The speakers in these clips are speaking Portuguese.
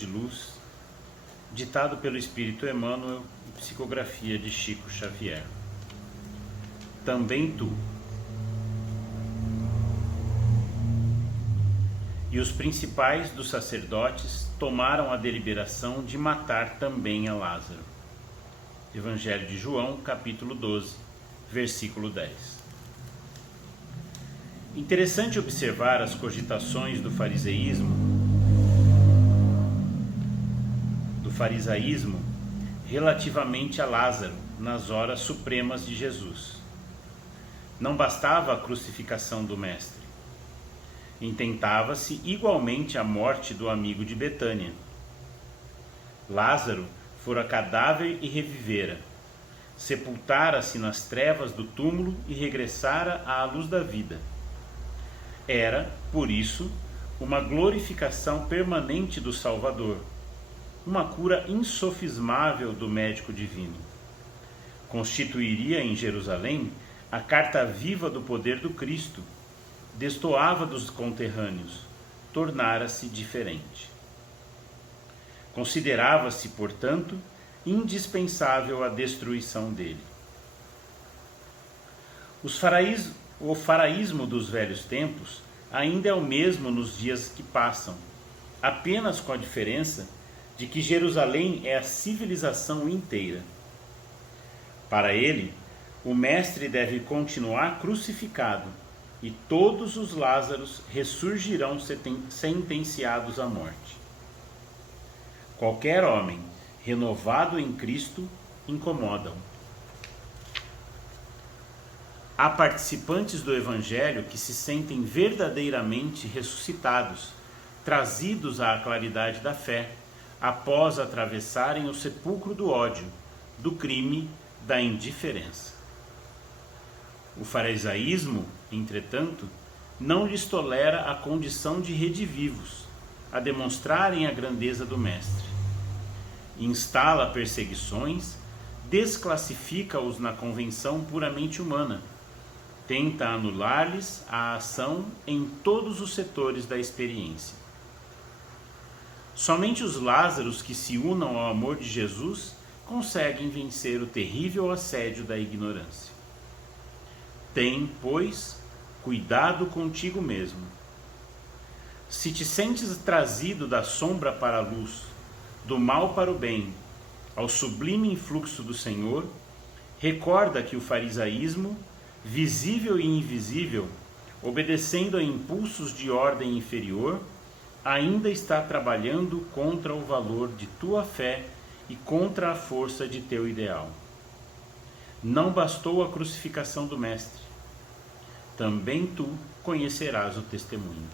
de Luz, ditado pelo Espírito Emmanuel e psicografia de Chico Xavier. Também tu. E os principais dos sacerdotes tomaram a deliberação de matar também a Lázaro. Evangelho de João, capítulo 12, versículo 10. Interessante observar as cogitações do farisaísmo relativamente a Lázaro nas horas supremas de Jesus. Não bastava a crucificação do Mestre. Intentava-se igualmente a morte do amigo de Betânia. Lázaro fora cadáver e revivera. Sepultara-se nas trevas do túmulo e regressara à luz da vida. Era, por isso, uma glorificação permanente do Salvador, uma cura insofismável do médico divino. Constituiria em Jerusalém a carta viva do poder do Cristo, destoava dos conterrâneos, tornara-se diferente. Considerava-se, portanto, indispensável a destruição dele. O faraísmo dos velhos tempos ainda é o mesmo nos dias que passam, apenas com a diferença de que Jerusalém é a civilização inteira. Para ele, o Mestre deve continuar crucificado e todos os Lázaros ressurgirão sentenciados à morte. Qualquer homem renovado em Cristo incomoda-o. Há participantes do Evangelho que se sentem verdadeiramente ressuscitados, trazidos à claridade da fé, após atravessarem o sepulcro do ódio, do crime, da indiferença. O farisaísmo, entretanto, não lhes tolera a condição de redivivos, a demonstrarem a grandeza do Mestre. Instala perseguições, desclassifica-os na convenção puramente humana, tenta anular-lhes a ação em todos os setores da experiência. Somente os Lázaros que se unam ao amor de Jesus conseguem vencer o terrível assédio da ignorância. Tem, pois, cuidado contigo mesmo. Se te sentes trazido da sombra para a luz, do mal para o bem, ao sublime influxo do Senhor, recorda que o farisaísmo, visível e invisível, obedecendo a impulsos de ordem inferior, ainda está trabalhando contra o valor de tua fé e contra a força de teu ideal. Não bastou a crucificação do Mestre. Também tu conhecerás o testemunho.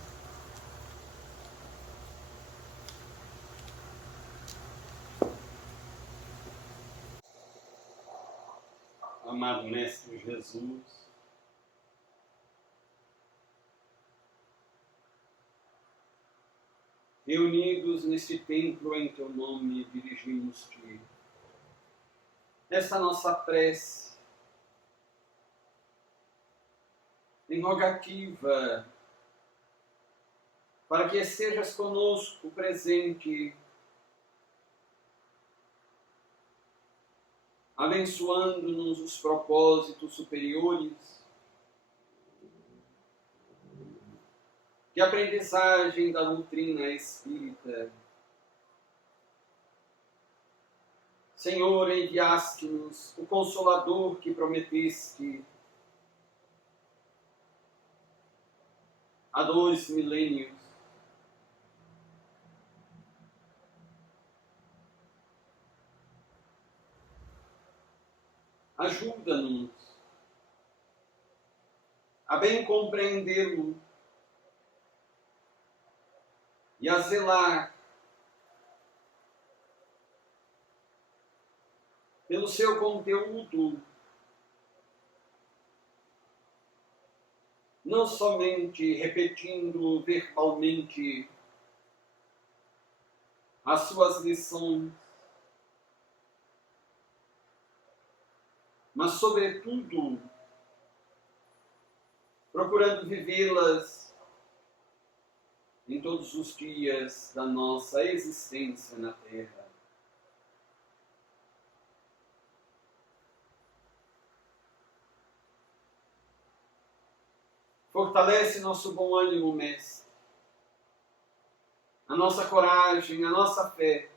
Amado Mestre Jesus, reunidos neste templo em teu nome, dirigimos-te essa nossa prece em rogativa para que sejas conosco presente, abençoando-nos os propósitos superiores, que a aprendizagem da doutrina espírita. Senhor, enviaste-nos o Consolador que prometeste há 2 milênios. Ajuda-nos a bem compreendê-lo e a zelar pelo seu conteúdo, não somente repetindo verbalmente as suas lições, mas, sobretudo, procurando vivê-las em todos os dias da nossa existência na Terra. Fortalece nosso bom ânimo, Mestre, a nossa coragem, a nossa fé,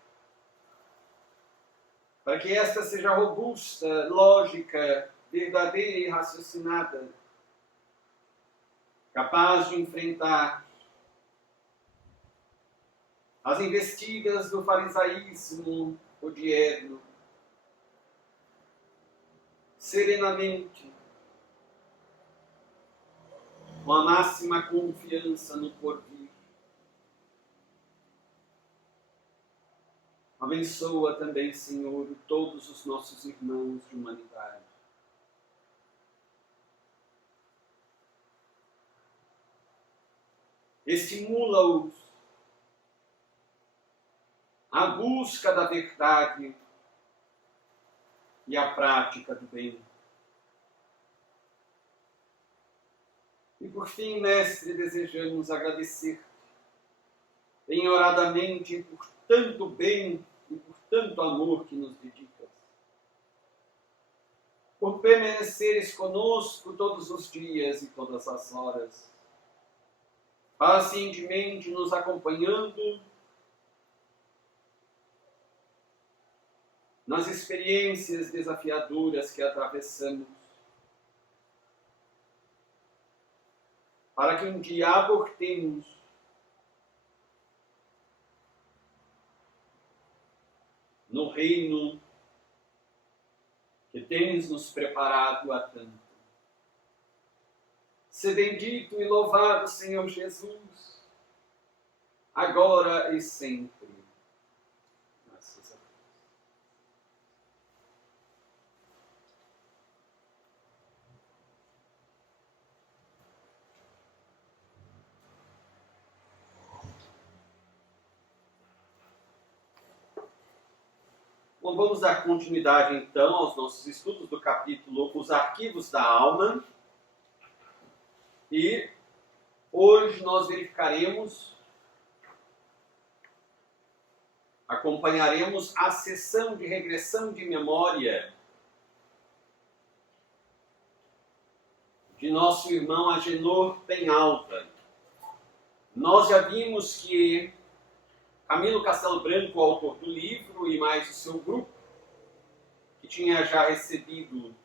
para que esta seja robusta, lógica, verdadeira e raciocinada, capaz de enfrentar as investidas do farisaísmo odierno, serenamente, com a máxima confiança no porvir. Abençoa também, Senhor, todos os nossos irmãos de humanidade. Estimula-os à busca da verdade e à prática do bem. E por fim, Mestre, desejamos agradecer bem-oradamente por tanto bem e por tanto amor que nos dedicas. Por permaneceres conosco todos os dias e todas as horas, pacientemente nos acompanhando nas experiências desafiadoras que atravessamos, para que um dia abortemos no reino que tens nos preparado há tanto. Se bendito e louvado, Senhor Jesus, agora e sempre. Graças a Deus. Bom, vamos dar continuidade então aos nossos estudos do capítulo Os Arquivos da Alma. E hoje nós acompanharemos a sessão de regressão de memória de nosso irmão Agenor Penhalva. Nós já vimos que Camilo Castelo Branco, o autor do livro, e mais o seu grupo, que tinha já recebido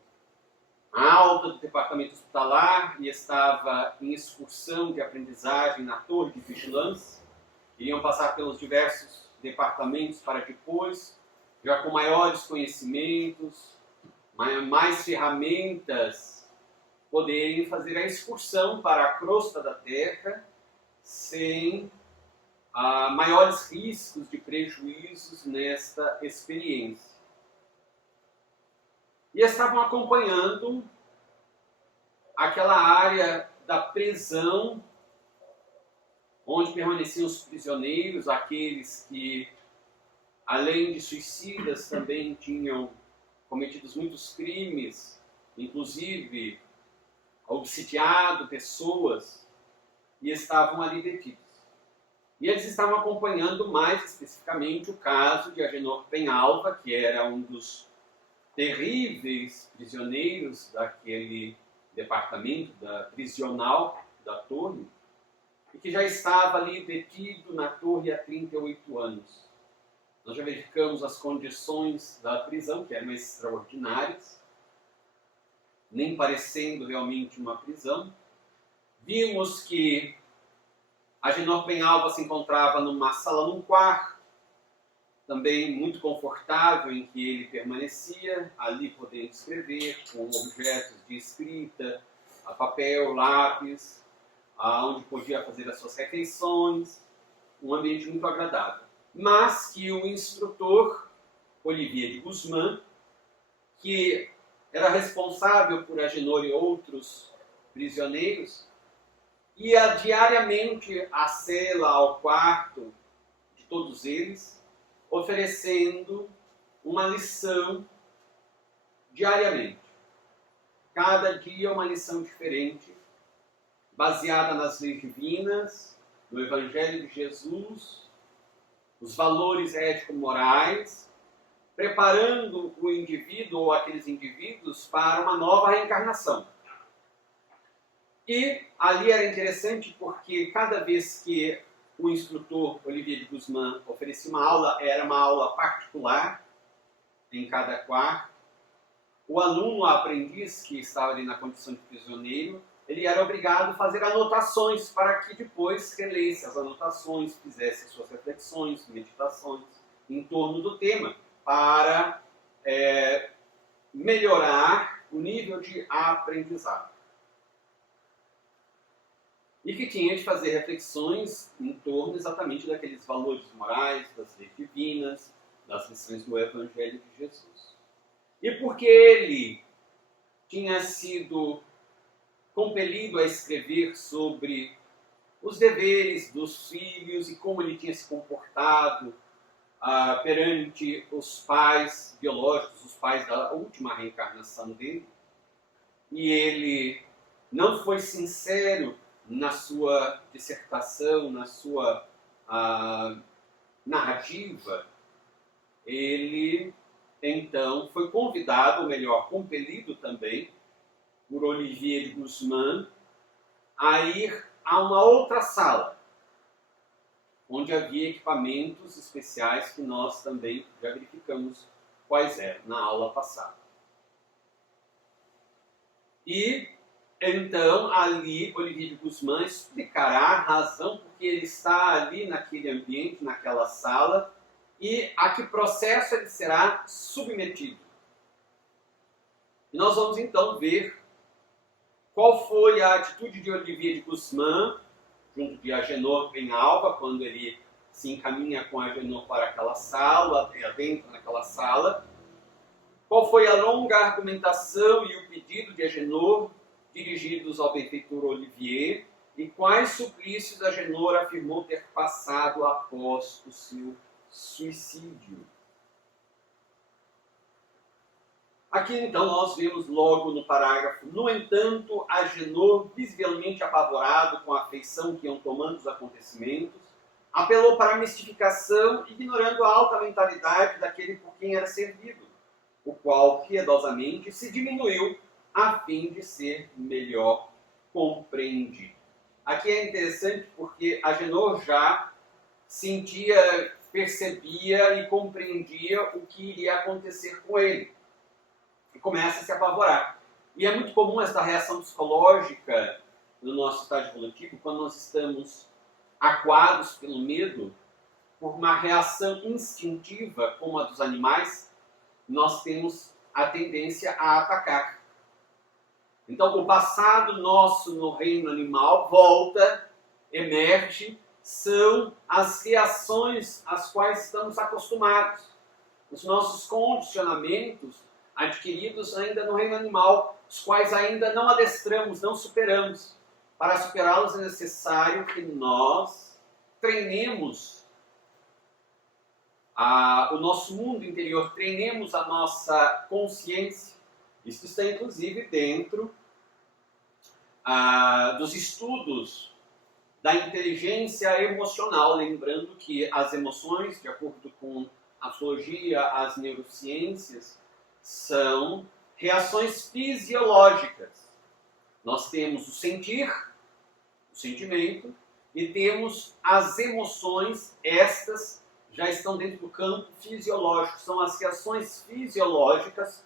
a alta do departamento hospitalar e estava em excursão de aprendizagem na torre de vigilância, iriam passar pelos diversos departamentos para depois, já com maiores conhecimentos, mais ferramentas, poderem fazer a excursão para a crosta da Terra sem maiores riscos de prejuízos nesta experiência. E estavam acompanhando aquela área da prisão, onde permaneciam os prisioneiros, aqueles que, além de suicidas, também tinham cometido muitos crimes, inclusive obsidiado pessoas, e estavam ali detidos. E eles estavam acompanhando mais especificamente o caso de Agenor Penhalva, que era um dos terríveis prisioneiros daquele departamento prisional da torre, e que já estava ali detido na torre há 38 anos. Nós já verificamos as condições da prisão, que eram extraordinárias, nem parecendo realmente uma prisão. Vimos que Agenor Penhalva se encontrava numa sala, num quarto, também muito confortável, em que ele permanecia, ali podendo escrever, com objetos de escrita, papel, lápis, onde podia fazer as suas refeições, um ambiente muito agradável. Mas que o instrutor, Olivier de Guzmán, que era responsável por Agenor e outros prisioneiros, ia diariamente à cela, ao quarto de todos eles, oferecendo uma lição diariamente. Cada dia uma lição diferente, baseada nas leis divinas, no Evangelho de Jesus, os valores ético-morais, preparando o indivíduo ou aqueles indivíduos para uma nova reencarnação. E ali era interessante porque cada vez que o instrutor Olivier de Guzmán oferecia uma aula, era uma aula particular em cada quarto. O aluno, o aprendiz que estava ali na condição de prisioneiro, ele era obrigado a fazer anotações para que depois relesse as anotações, fizesse suas reflexões, meditações em torno do tema, para melhorar o nível de aprendizado. E que tinha de fazer reflexões em torno exatamente daqueles valores morais, das leis divinas, das lições do Evangelho de Jesus. E porque ele tinha sido compelido a escrever sobre os deveres dos filhos e como ele tinha se comportado perante os pais biológicos, os pais da última reencarnação dele, e ele não foi sincero na sua dissertação, na sua narrativa, ele então foi convidado, ou melhor, compelido também, por Olivier de Guzmán, a ir a uma outra sala, onde havia equipamentos especiais que nós também já verificamos quais eram na aula passada. E então ali Olivier de Guzmán explicará a razão por que ele está ali naquele ambiente, naquela sala, e a que processo ele será submetido. E nós vamos então ver qual foi a atitude de Olivier de Guzmán, junto de Agenor Penhalva, quando ele se encaminha com Agenor para aquela sala, adentra naquela sala. Qual foi a longa argumentação e o pedido de Agenor dirigidos ao benfeitor Olivier, e quais suplícios Agenor afirmou ter passado após o seu suicídio. Aqui então nós vemos logo no parágrafo: no entanto, Agenor, visivelmente apavorado com a afeição que iam tomando os acontecimentos, apelou para a mistificação, ignorando a alta mentalidade daquele por quem era servido, o qual piedosamente se diminuiu a fim de ser melhor compreendido. Aqui é interessante porque Agenor já sentia, percebia e compreendia o que iria acontecer com ele. E começa a se apavorar. E é muito comum essa reação psicológica no nosso estágio evolutivo, quando nós estamos acuados pelo medo, por uma reação instintiva, como a dos animais, nós temos a tendência a atacar. Então, o passado nosso no reino animal volta, emerge, são as reações às quais estamos acostumados. Os nossos condicionamentos adquiridos ainda no reino animal, os quais ainda não adestramos, não superamos. Para superá-los é necessário que nós treinemos o nosso mundo interior, treinemos a nossa consciência. Isso está inclusive dentro dos estudos da inteligência emocional, lembrando que as emoções, de acordo com a zoologia, as neurociências, são reações fisiológicas. Nós temos o sentir, o sentimento, e temos as emoções, estas já estão dentro do campo fisiológico, são as reações fisiológicas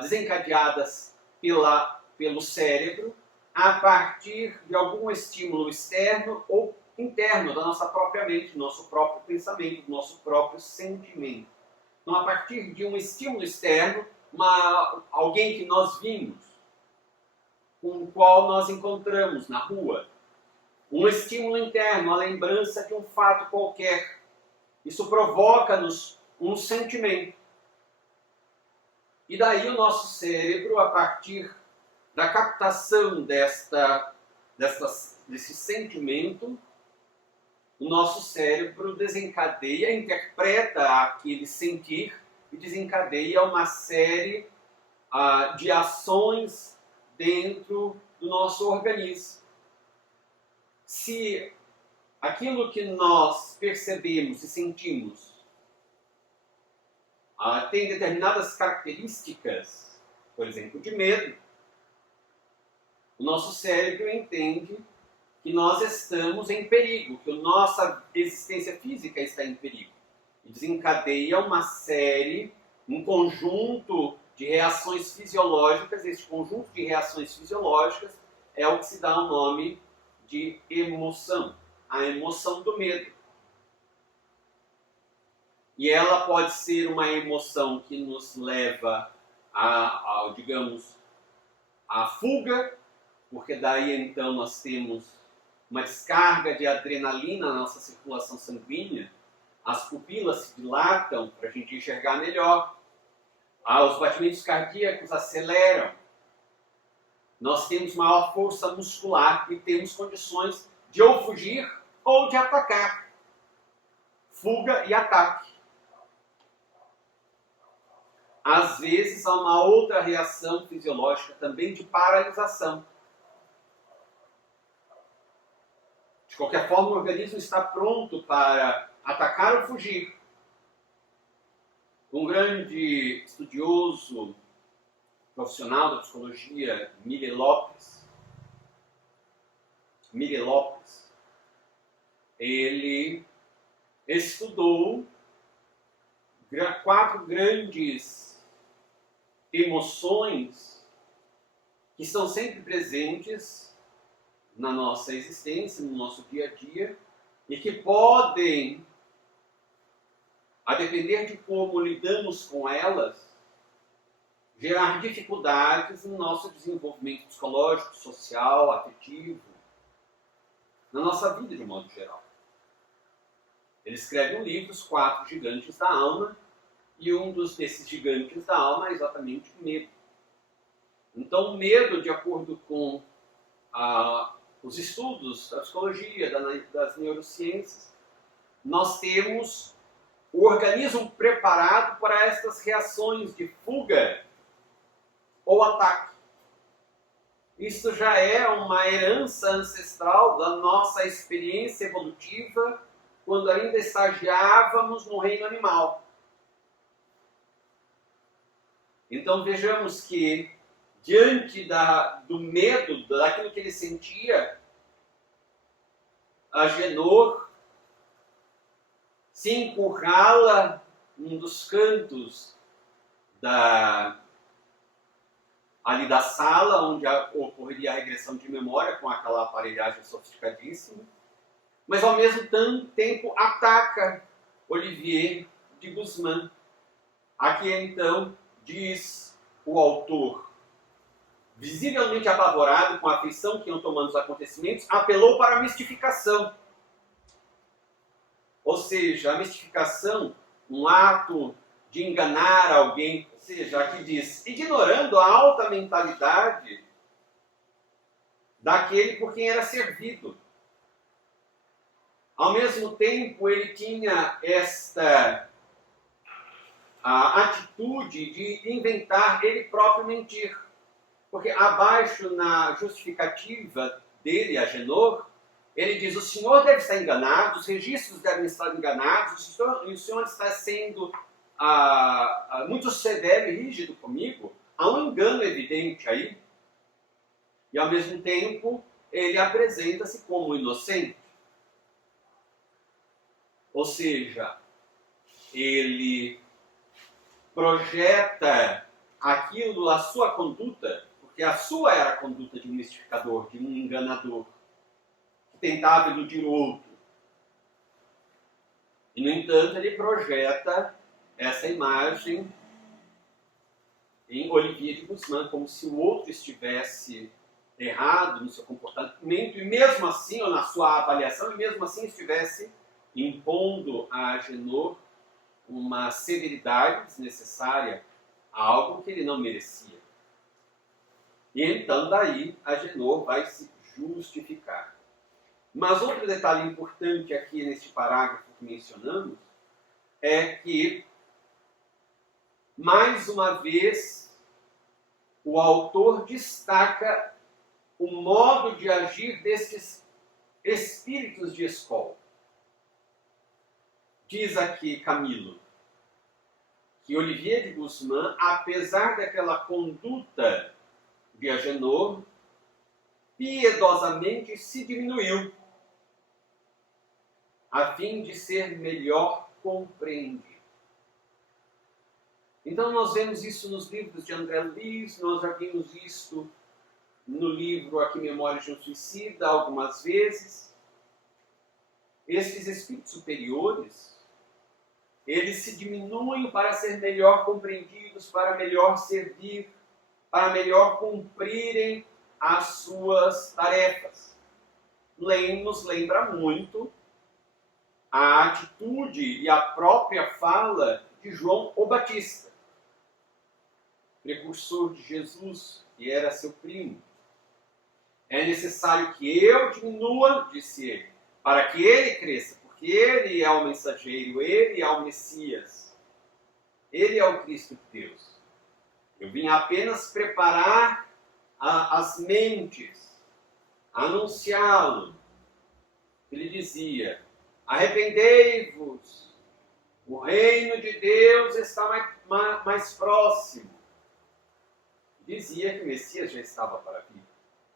desencadeadas pelo cérebro a partir de algum estímulo externo ou interno da nossa própria mente, do nosso próprio pensamento, do nosso próprio sentimento. Então, a partir de um estímulo externo, alguém que nós vimos, com o qual nós encontramos na rua, um estímulo interno, a lembrança de um fato qualquer, isso provoca-nos um sentimento. E daí o nosso cérebro, a partir da captação desse sentimento, o nosso cérebro desencadeia, interpreta aquele sentir e desencadeia uma série de ações dentro do nosso organismo. se aquilo que nós percebemos e sentimos tem determinadas características, por exemplo, de medo, o nosso cérebro entende que nós estamos em perigo, que a nossa existência física está em perigo. E desencadeia uma série, um conjunto de reações fisiológicas. Este conjunto de reações fisiológicas é o que se dá o nome de emoção, a emoção do medo. E ela pode ser uma emoção que nos leva digamos, à fuga, porque daí então nós temos uma descarga de adrenalina na nossa circulação sanguínea, as pupilas se dilatam para a gente enxergar melhor, os batimentos cardíacos aceleram, nós temos maior força muscular e temos condições de ou fugir ou de atacar. Fuga e ataque. Às vezes há uma outra reação fisiológica também de paralisação. De qualquer forma, o organismo está pronto para atacar ou fugir. Um grande estudioso profissional da psicologia, Miller Lopes, ele estudou 4 grandes emoções que estão sempre presentes na nossa existência, no nosso dia a dia, e que podem, a depender de como lidamos com elas, gerar dificuldades no nosso desenvolvimento psicológico, social, afetivo, na nossa vida de modo geral. Ele escreve um livro, Os 4 Gigantes da Alma, e um desses gigantes da alma é exatamente o medo. Então, o medo, de acordo com os estudos da psicologia, das neurociências, nós temos o organismo preparado para estas reações de fuga ou ataque. Isso já é uma herança ancestral da nossa experiência evolutiva quando ainda estagiávamos no reino animal. Então vejamos que, diante do medo, daquilo que ele sentia, Agenor se encurrala num dos cantos ali da sala, onde ocorreria a regressão de memória com aquela aparelhagem sofisticadíssima, mas ao mesmo tempo ataca Olivier de Guzmán. Aqui então diz o autor, visivelmente apavorado com a afeição que iam tomando os acontecimentos, apelou para a mistificação. Ou seja, a mistificação, um ato de enganar alguém, ou seja, aqui diz, ignorando a alta mentalidade daquele por quem era servido. Ao mesmo tempo, ele tinha esta a atitude de inventar ele próprio mentir. Porque abaixo, na justificativa dele, Agenor, ele diz, o senhor deve estar enganado, os registros devem estar enganados, o senhor está sendo muito severo e rígido comigo, há um engano evidente aí. E ao mesmo tempo, ele apresenta-se como inocente. Ou seja, ele projeta aquilo, a sua conduta, porque a sua era a conduta de um mistificador, de um enganador, que tentava iludir o outro. E, no entanto, ele projeta essa imagem em Olivier de Guzmán, como se o outro estivesse errado no seu comportamento, e mesmo assim, ou na sua avaliação, e mesmo assim estivesse impondo a Agenor uma severidade desnecessária a algo que ele não merecia. E então daí Agenor vai se justificar. Mas outro detalhe importante aqui neste parágrafo que mencionamos é que, mais uma vez, o autor destaca o modo de agir destes espíritos de escola. Diz aqui Camilo que Olivier de Guzmán, apesar daquela conduta de Agenor, piedosamente se diminuiu, a fim de ser melhor compreendido. Então nós vemos isso nos livros de André Luiz, nós já vimos isso no livro Aqui Memórias de um Suicida algumas vezes. Esses espíritos superiores, eles se diminuem para ser melhor compreendidos, para melhor servir, para melhor cumprirem as suas tarefas. Nos lembra muito a atitude e a própria fala de João o Batista, precursor de Jesus, que era seu primo. É necessário que eu diminua, disse ele, para que ele cresça, porque ele é o mensageiro, ele é o Messias, ele é o Cristo de Deus. Eu vim apenas preparar as mentes, anunciá-lo. Ele dizia: arrependei-vos, o reino de Deus está mais próximo. Dizia que o Messias já estava para vir.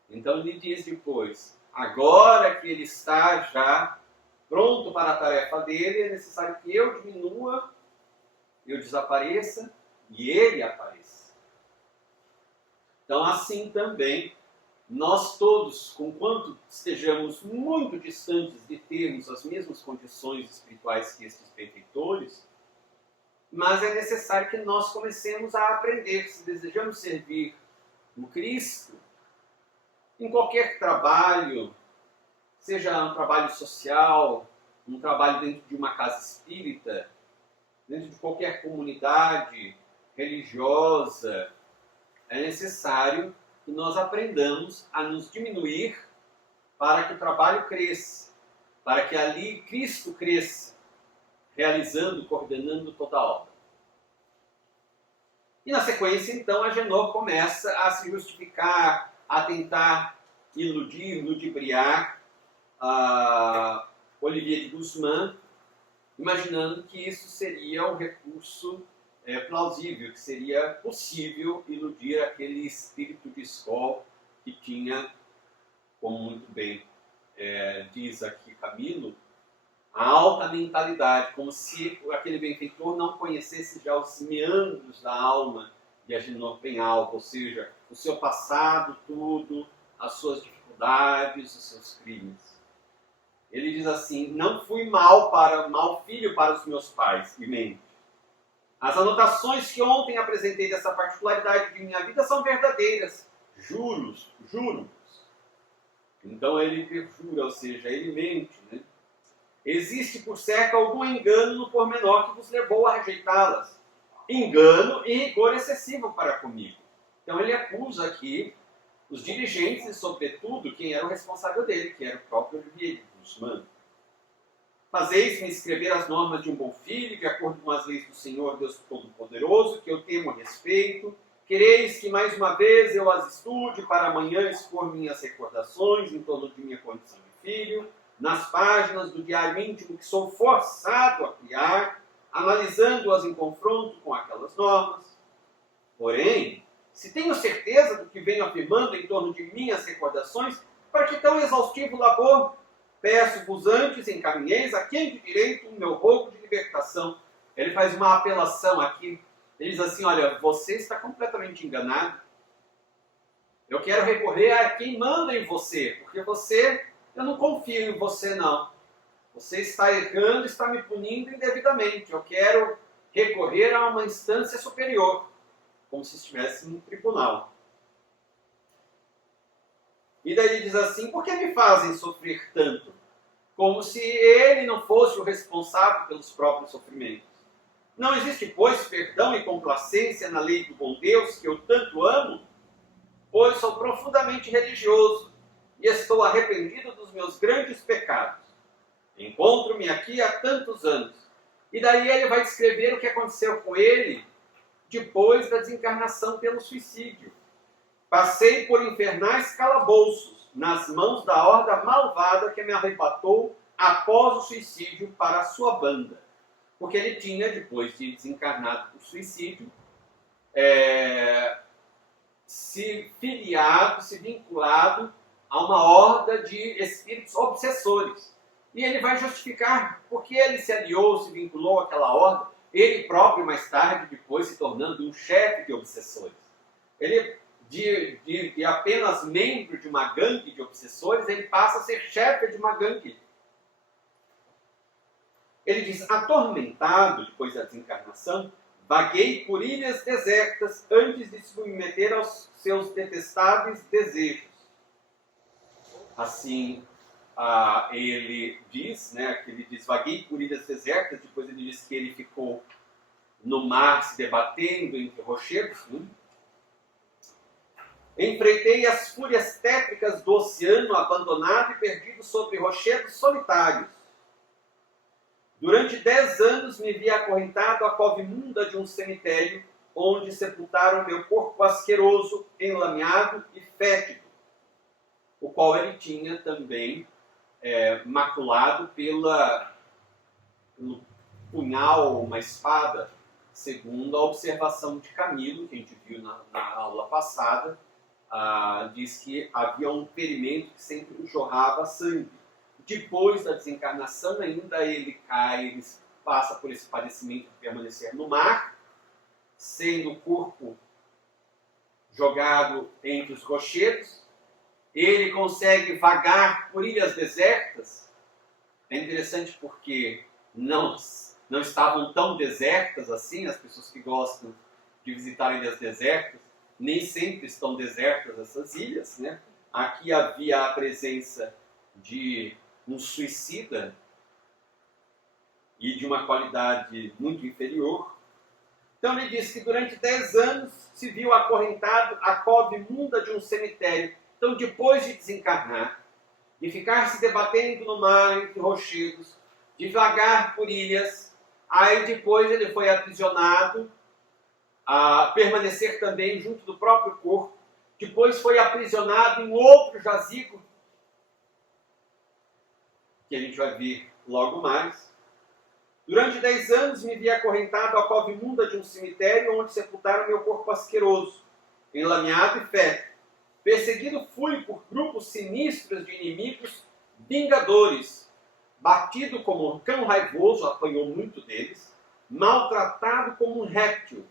Então ele diz depois, agora que ele está já pronto para a tarefa dele, é necessário que eu diminua, eu desapareça e ele apareça. Então assim também, nós todos, conquanto estejamos muito distantes de termos as mesmas condições espirituais que estes benfeitores, mas é necessário que nós comecemos a aprender, se desejamos servir o Cristo, em qualquer trabalho, seja um trabalho social, um trabalho dentro de uma casa espírita, dentro de qualquer comunidade religiosa, é necessário que nós aprendamos a nos diminuir para que o trabalho cresça, para que ali Cristo cresça, realizando, coordenando toda a obra. E na sequência, então, Agenor começa a se justificar, a tentar iludir, ludibriar Olivier de Guzmán, imaginando que isso seria um recurso plausível, que seria possível iludir aquele espírito de escola que tinha, como muito bem diz aqui Camilo, a alta mentalidade, como se aquele benfeitor não conhecesse já os meandros da alma de Agenor Penhalva, ou seja, o seu passado, tudo, as suas dificuldades, os seus crimes. Ele diz assim: não fui mau filho para os meus pais, e mente. As anotações que ontem apresentei dessa particularidade de minha vida são verdadeiras. Juro-vos. Então ele perjura, ou seja, ele mente, né? Existe, por certo, algum engano no pormenor que vos levou a rejeitá-las. Engano e rigor excessivo para comigo. Então ele acusa aqui os dirigentes e, sobretudo, quem era o responsável dele, que era o próprio Olivier de Guzmán. Fazeis-me escrever as normas de um bom filho, de acordo com as leis do Senhor Deus Todo-Poderoso, que eu temo a respeito. Quereis que mais uma vez eu as estude para amanhã expor minhas recordações em torno de minha condição de filho, nas páginas do diário íntimo que sou forçado a criar, analisando-as em confronto com aquelas normas. Porém, se tenho certeza do que venho afirmando em torno de minhas recordações, para que tão exaustivo labor? Peço-vos antes encaminheis a quem de direito o meu rogo de libertação. Ele faz uma apelação aqui. Ele diz assim: olha, você está completamente enganado. Eu quero recorrer a quem manda em você, porque eu não confio em você não. Você está errando, está me punindo indevidamente. Eu quero recorrer a uma instância superior, como se estivesse em um tribunal. E daí ele diz assim: por que me fazem sofrer tanto? Como se ele não fosse o responsável pelos próprios sofrimentos. Não existe, pois, perdão e complacência na lei do bom Deus que eu tanto amo? Pois sou profundamente religioso e estou arrependido dos meus grandes pecados. Encontro-me aqui há tantos anos. E daí ele vai descrever o que aconteceu com ele depois da desencarnação pelo suicídio. Passei por infernais calabouços, nas mãos da horda malvada que me arrebatou após o suicídio para a sua banda. Porque ele tinha, depois de desencarnado por suicídio, se filiado, se vinculado a uma horda de espíritos obsessores. E ele vai justificar porque ele se aliou, se vinculou àquela horda, ele próprio mais tarde, depois se tornando um chefe de obsessores. Ele, de apenas membro de uma gangue de obsessores, ele passa a ser chefe de uma gangue. Ele diz, atormentado depois da desencarnação, vaguei por ilhas desertas antes de se submeter aos seus detestáveis desejos. Assim, ele diz, que ele diz, vaguei por ilhas desertas, depois ele diz que ele ficou no mar se debatendo entre rochedos. Enfrentei as fúrias tétricas do oceano abandonado e perdido sobre rochedos solitários. Durante 10 anos me vi acorrentado à cova imunda de um cemitério, onde sepultaram meu corpo asqueroso, enlameado e fétido, o qual ele tinha também maculado pelo punhal ou uma espada, segundo a observação de Camilo, que a gente viu na aula passada. Diz que havia um ferimento que sempre jorrava sangue. Depois da desencarnação, ainda ele cai, ele passa por esse padecimento de permanecer no mar, sendo o corpo jogado entre os rochedos. Ele consegue vagar por ilhas desertas. É interessante porque não estavam tão desertas assim, as pessoas que gostam de visitar ilhas desertas, nem sempre estão desertas essas ilhas, né? Aqui havia a presença de um suicida e de uma qualidade muito inferior. Então ele diz que durante 10 anos se viu acorrentado à cova imunda de um cemitério. Então, depois de desencarnar, de ficar se debatendo no mar entre rochedos, de vagar por ilhas, aí depois ele foi aprisionado, a permanecer também junto do próprio corpo, depois foi aprisionado em outro jazigo, que a gente vai ver logo mais. Durante 10 anos me vi acorrentado à cova imunda de um cemitério, onde sepultaram meu corpo asqueroso, enlameado e fétido. Perseguido fui por grupos sinistros de inimigos vingadores, batido como um cão raivoso, apanhou muito deles, maltratado como um réptil,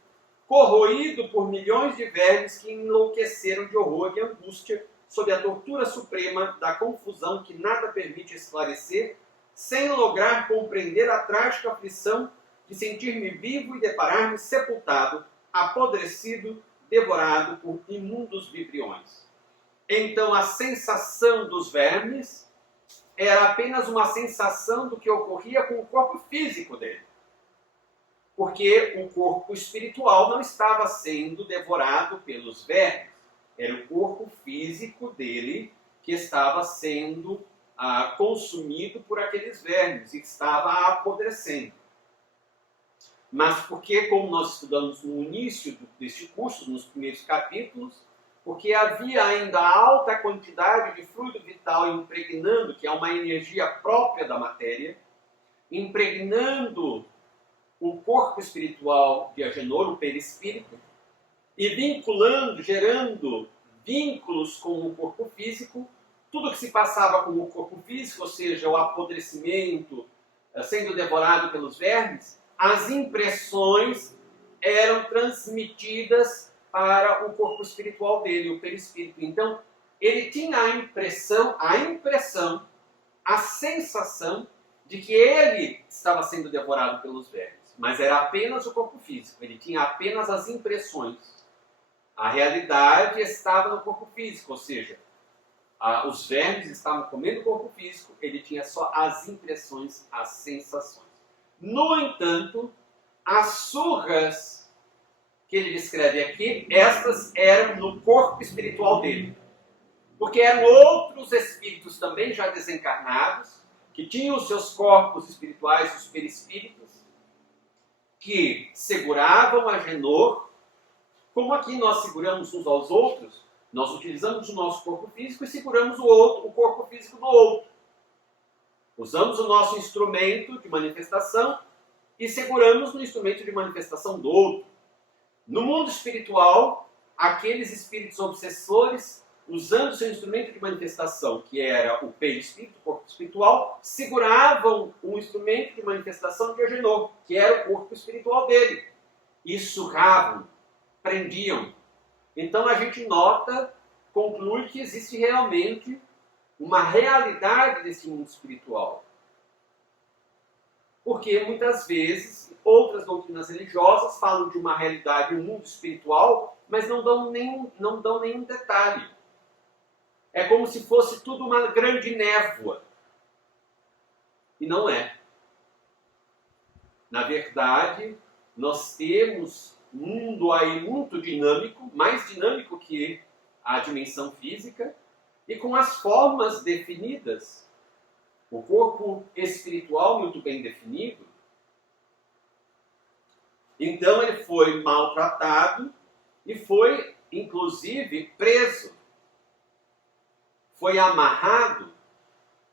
corroído por milhões de vermes que enlouqueceram de horror e angústia sob a tortura suprema da confusão que nada permite esclarecer, sem lograr compreender a trágica aflição de sentir-me vivo e deparar-me sepultado, apodrecido, devorado por imundos vibriões. Então a sensação dos vermes era apenas uma sensação do que ocorria com o corpo físico dele. Porque o corpo espiritual não estava sendo devorado pelos vermes. Era o corpo físico dele que estava sendo consumido por aqueles vermes e estava apodrecendo. Mas porque, como nós estudamos no início deste curso, nos primeiros capítulos, porque havia ainda alta quantidade de fluido vital impregnando, que é uma energia própria da matéria, impregnando o corpo espiritual de Agenor, o perispírito, e vinculando, gerando vínculos com o corpo físico, tudo que se passava com o corpo físico, ou seja, o apodrecimento, sendo devorado pelos vermes, as impressões eram transmitidas para o corpo espiritual dele, o perispírito. Então, ele tinha a sensação de que ele estava sendo devorado pelos vermes. Mas era apenas o corpo físico, ele tinha apenas as impressões. A realidade estava no corpo físico, ou seja, os vermes estavam comendo o corpo físico, ele tinha só as impressões, as sensações. No entanto, as surras que ele descreve aqui, estas eram no corpo espiritual dele. Porque eram outros espíritos também já desencarnados, que tinham os seus corpos espirituais, os perispíritos, que seguravam Agenor, como aqui nós seguramos uns aos outros, Nós utilizamos o nosso corpo físico e seguramos o corpo físico do outro. Usamos o nosso instrumento de manifestação e seguramos no instrumento de manifestação do outro. No mundo espiritual, aqueles espíritos obsessores, usando seu instrumento de manifestação, que era o perispírito, o corpo espiritual, seguravam o instrumento de manifestação de Agenor, que era o corpo espiritual dele, e surravam, prendiam. Então a gente nota, conclui que existe realmente uma realidade desse mundo espiritual. Porque muitas vezes outras doutrinas religiosas falam de uma realidade, um mundo espiritual, mas não dão nenhum detalhe. É como se fosse tudo uma grande névoa. E não é. Na verdade, nós temos um mundo aí muito dinâmico, mais dinâmico que a dimensão física, e com as formas definidas. O corpo espiritual muito bem definido. Então ele foi maltratado e foi, inclusive, preso. Foi amarrado,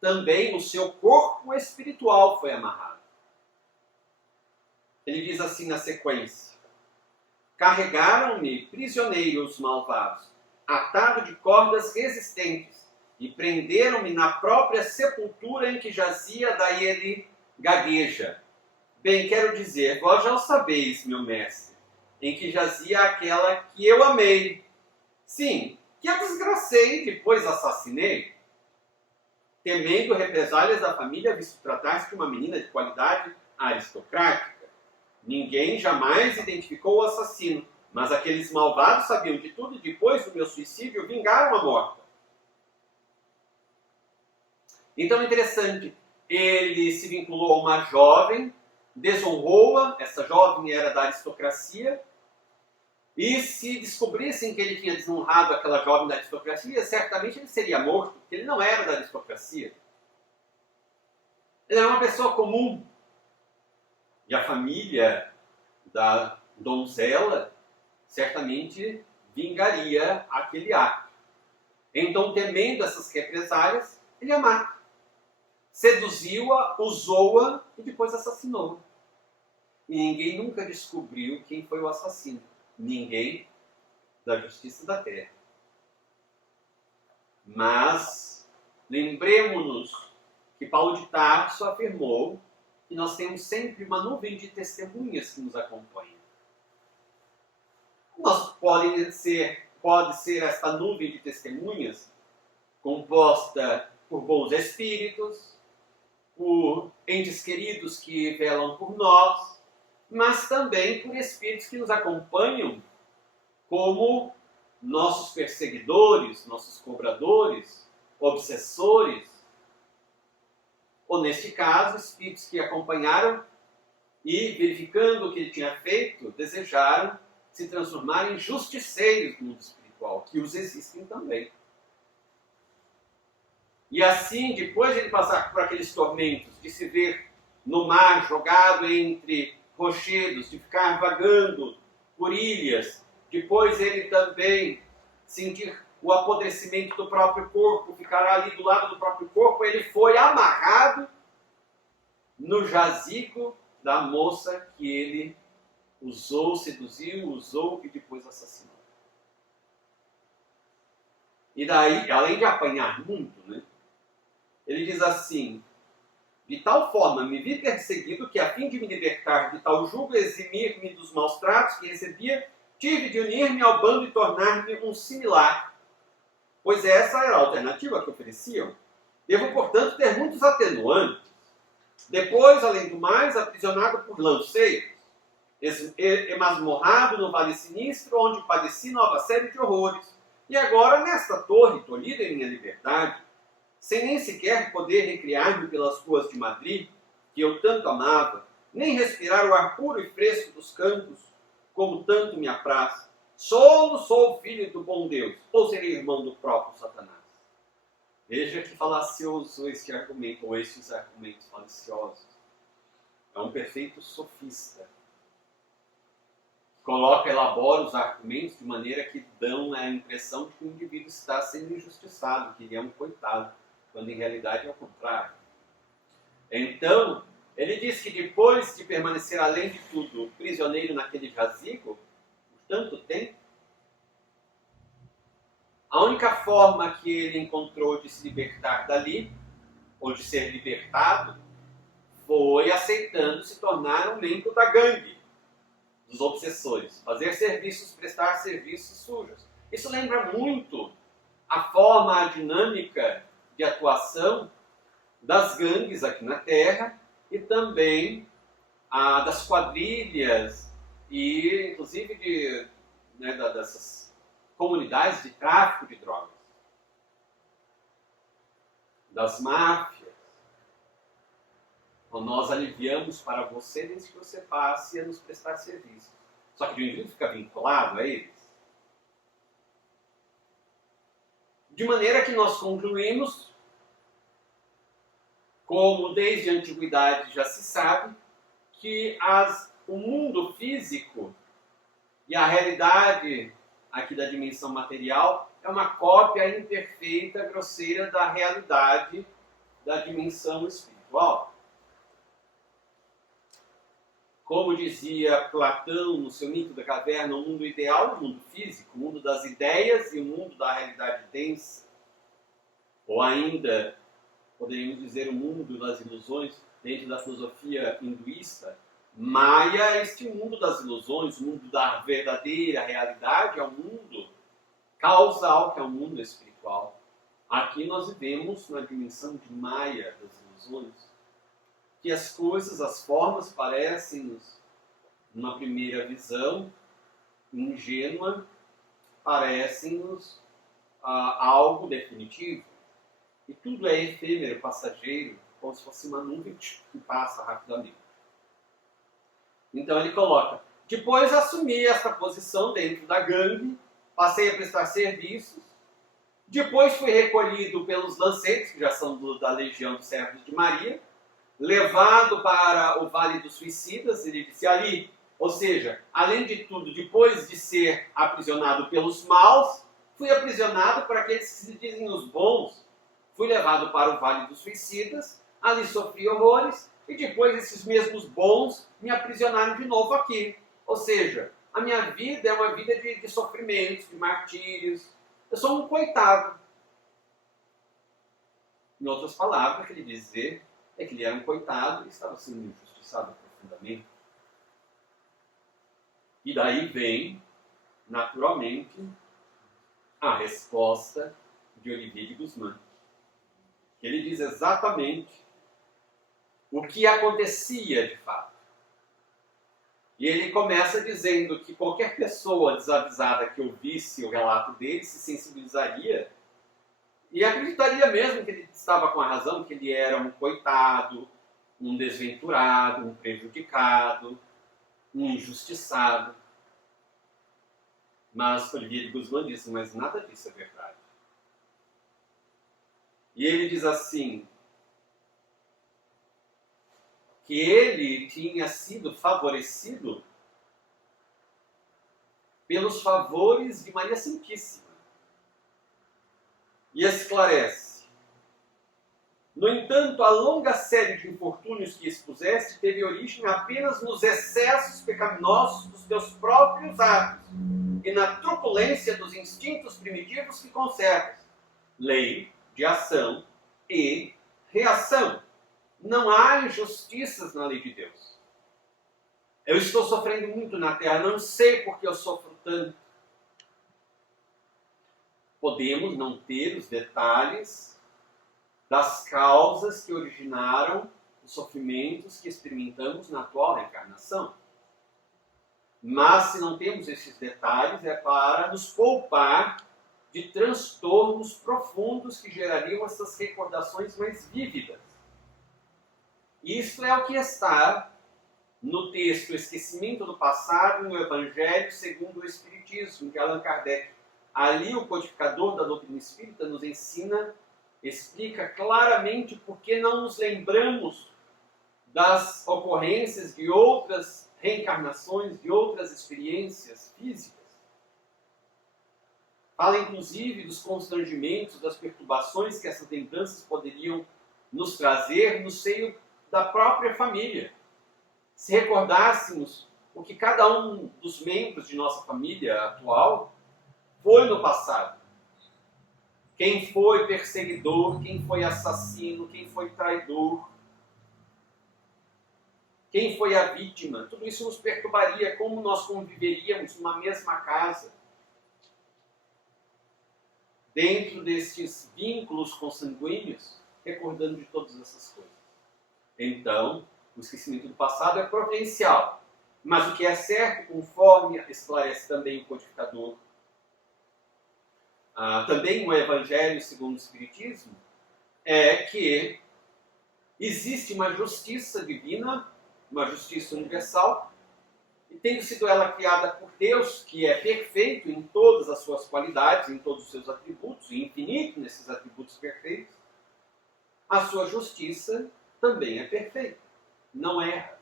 também o seu corpo espiritual foi amarrado. Ele diz assim na sequência: carregaram-me prisioneiros malvados, atado de cordas resistentes, e prenderam-me na própria sepultura em que jazia, daí ele gagueja. Bem, quero dizer, vós já o sabeis, meu mestre, em que jazia aquela que eu amei. Sim, que a desgracei e depois assassinei, temendo represálias da família, visto tratar-se de uma menina de qualidade aristocrática. Ninguém jamais identificou o assassino, mas aqueles malvados sabiam de tudo e depois do meu suicídio vingaram a morte. Então é interessante, ele se vinculou a uma jovem, desonrou-a, essa jovem era da aristocracia, e se descobrissem que ele tinha desonrado aquela jovem da aristocracia, certamente ele seria morto, porque ele não era da aristocracia. Ele era uma pessoa comum. E a família da donzela certamente vingaria aquele ato. Então, temendo essas represálias, ele a mata. Seduziu-a, usou-a e depois assassinou. E ninguém nunca descobriu quem foi o assassino. Ninguém da justiça da terra. Mas lembremos-nos que Paulo de Tarso afirmou que nós temos sempre uma nuvem de testemunhas que nos acompanha. Pode ser esta nuvem de testemunhas composta por bons espíritos, por entes queridos que velam por nós, mas também por espíritos que nos acompanham como nossos perseguidores, nossos cobradores, obsessores, ou neste caso, espíritos que acompanharam e, verificando o que ele tinha feito, desejaram se transformar em justiceiros do mundo espiritual, que os existem também. E assim, depois de ele passar por aqueles tormentos, de se ver no mar jogado entre rochedos, de ficar vagando por ilhas, depois ele também sentir o apodrecimento do próprio corpo, ficar ali do lado do próprio corpo, ele foi amarrado no jazigo da moça que ele usou, seduziu, usou e depois assassinou. E daí, além de apanhar muito, né, ele diz assim: de tal forma me vi perseguido que, a fim de me libertar de tal jugo e eximir-me dos maus tratos que recebia, tive de unir-me ao bando e tornar-me um similar. Pois essa era a alternativa que ofereciam. Devo, portanto, ter muitos atenuantes. Depois, além do mais, aprisionado por lanceiros, emasmorrado no vale sinistro, onde padeci nova série de horrores. E agora, nesta torre, tolhida em minha liberdade, sem nem sequer poder recriar-me pelas ruas de Madrid, que eu tanto amava, nem respirar o ar puro e fresco dos campos, como tanto me apraz, sou filho do bom Deus, ou serei irmão do próprio Satanás. Veja que falacioso este argumento, ou estes argumentos falaciosos. É um perfeito sofista. elabora os argumentos de maneira que dão a impressão de que o indivíduo está sendo injustiçado, que ele é um coitado, quando em realidade é o contrário. Então, ele diz que depois de permanecer, além de tudo, prisioneiro naquele jazigo, por tanto tempo, a única forma que ele encontrou de se libertar dali, ou de ser libertado, foi aceitando se tornar um membro da gangue dos obsessores, fazer serviços, prestar serviços sujos. Isso lembra muito a forma, a dinâmica de atuação das gangues aqui na Terra e também das quadrilhas e, inclusive, dessas comunidades de tráfico de drogas, das máfias. Então, nós aliviamos para você desde que você passe a nos prestar serviço. Só que o indivíduo fica vinculado a eles. De maneira que nós concluímos, como desde a antiguidade já se sabe, que o mundo físico e a realidade aqui da dimensão material é uma cópia imperfeita, grosseira da realidade da dimensão espiritual. Como dizia Platão no seu mito da caverna, o mundo ideal é o mundo físico, o mundo das ideias e o mundo da realidade densa. Ou ainda, poderíamos dizer, o mundo das ilusões, dentro da filosofia hinduísta. Maya, este mundo das ilusões, o mundo da verdadeira realidade, é o mundo causal, que é o mundo espiritual. Aqui nós vivemos na dimensão de Maya, das ilusões, que as coisas, as formas parecem-nos, numa primeira visão ingênua, parecem-nos algo definitivo. E tudo é efêmero, passageiro, como se fosse uma nuvem que passa rapidamente. Então ele coloca, depois assumi esta posição dentro da gangue, passei a prestar serviços, depois fui recolhido pelos lancetes, que já são da Legião dos Servos de Maria, levado para o Vale dos Suicidas, ele disse ali, ou seja, além de tudo, depois de ser aprisionado pelos maus, fui aprisionado por aqueles que se dizem os bons, fui levado para o Vale dos Suicidas, ali sofri horrores, e depois esses mesmos bons me aprisionaram de novo aqui. Ou seja, a minha vida é uma vida de sofrimentos, de martírios, eu sou um coitado. Em outras palavras, o que ele dizer é que ele era um coitado e estava sendo injustiçado profundamente. E daí vem, naturalmente, a resposta de Olivier de Guzmán. Ele diz exatamente o que acontecia de fato. E ele começa dizendo que qualquer pessoa desavisada que ouvisse o relato dele se sensibilizaria e acreditaria mesmo que ele estava com a razão, que ele era um coitado, um desventurado, um prejudicado, um injustiçado. Mas Olivier de Guzmán disse, mas nada disso é verdade. E ele diz assim, que ele tinha sido favorecido pelos favores de Maria Santíssima. E esclarece. No entanto, a longa série de infortúnios que expuseste teve origem apenas nos excessos pecaminosos dos teus próprios atos e na truculência dos instintos primitivos que conservas. Lei de ação e reação. Não há injustiças na lei de Deus. Eu estou sofrendo muito na terra, não sei por que eu sofro tanto. Podemos não ter os detalhes das causas que originaram os sofrimentos que experimentamos na atual reencarnação. Mas se não temos esses detalhes, é para nos poupar de transtornos profundos que gerariam essas recordações mais vívidas. Isso é o que está no texto Esquecimento do Passado no Evangelho segundo o Espiritismo, de Allan Kardec. Ali o codificador da doutrina espírita nos ensina, explica claramente por que não nos lembramos das ocorrências de outras reencarnações e outras experiências físicas. Fala inclusive dos constrangimentos, das perturbações que essas lembranças poderiam nos trazer no seio da própria família. Se recordássemos o que cada um dos membros de nossa família atual foi no passado. Quem foi perseguidor, quem foi assassino, quem foi traidor, quem foi a vítima. Tudo isso nos perturbaria, como nós conviveríamos numa mesma casa, dentro destes vínculos consanguíneos, recordando de todas essas coisas. Então, o esquecimento do passado é providencial. Mas o que é certo, conforme esclarece também o codificador, também o Evangelho segundo o Espiritismo, é que existe uma justiça divina, uma justiça universal, e tendo sido ela criada por Deus, que é perfeito em todas as suas qualidades, em todos os seus atributos, e infinito nesses atributos perfeitos, a sua justiça também é perfeita, não erra.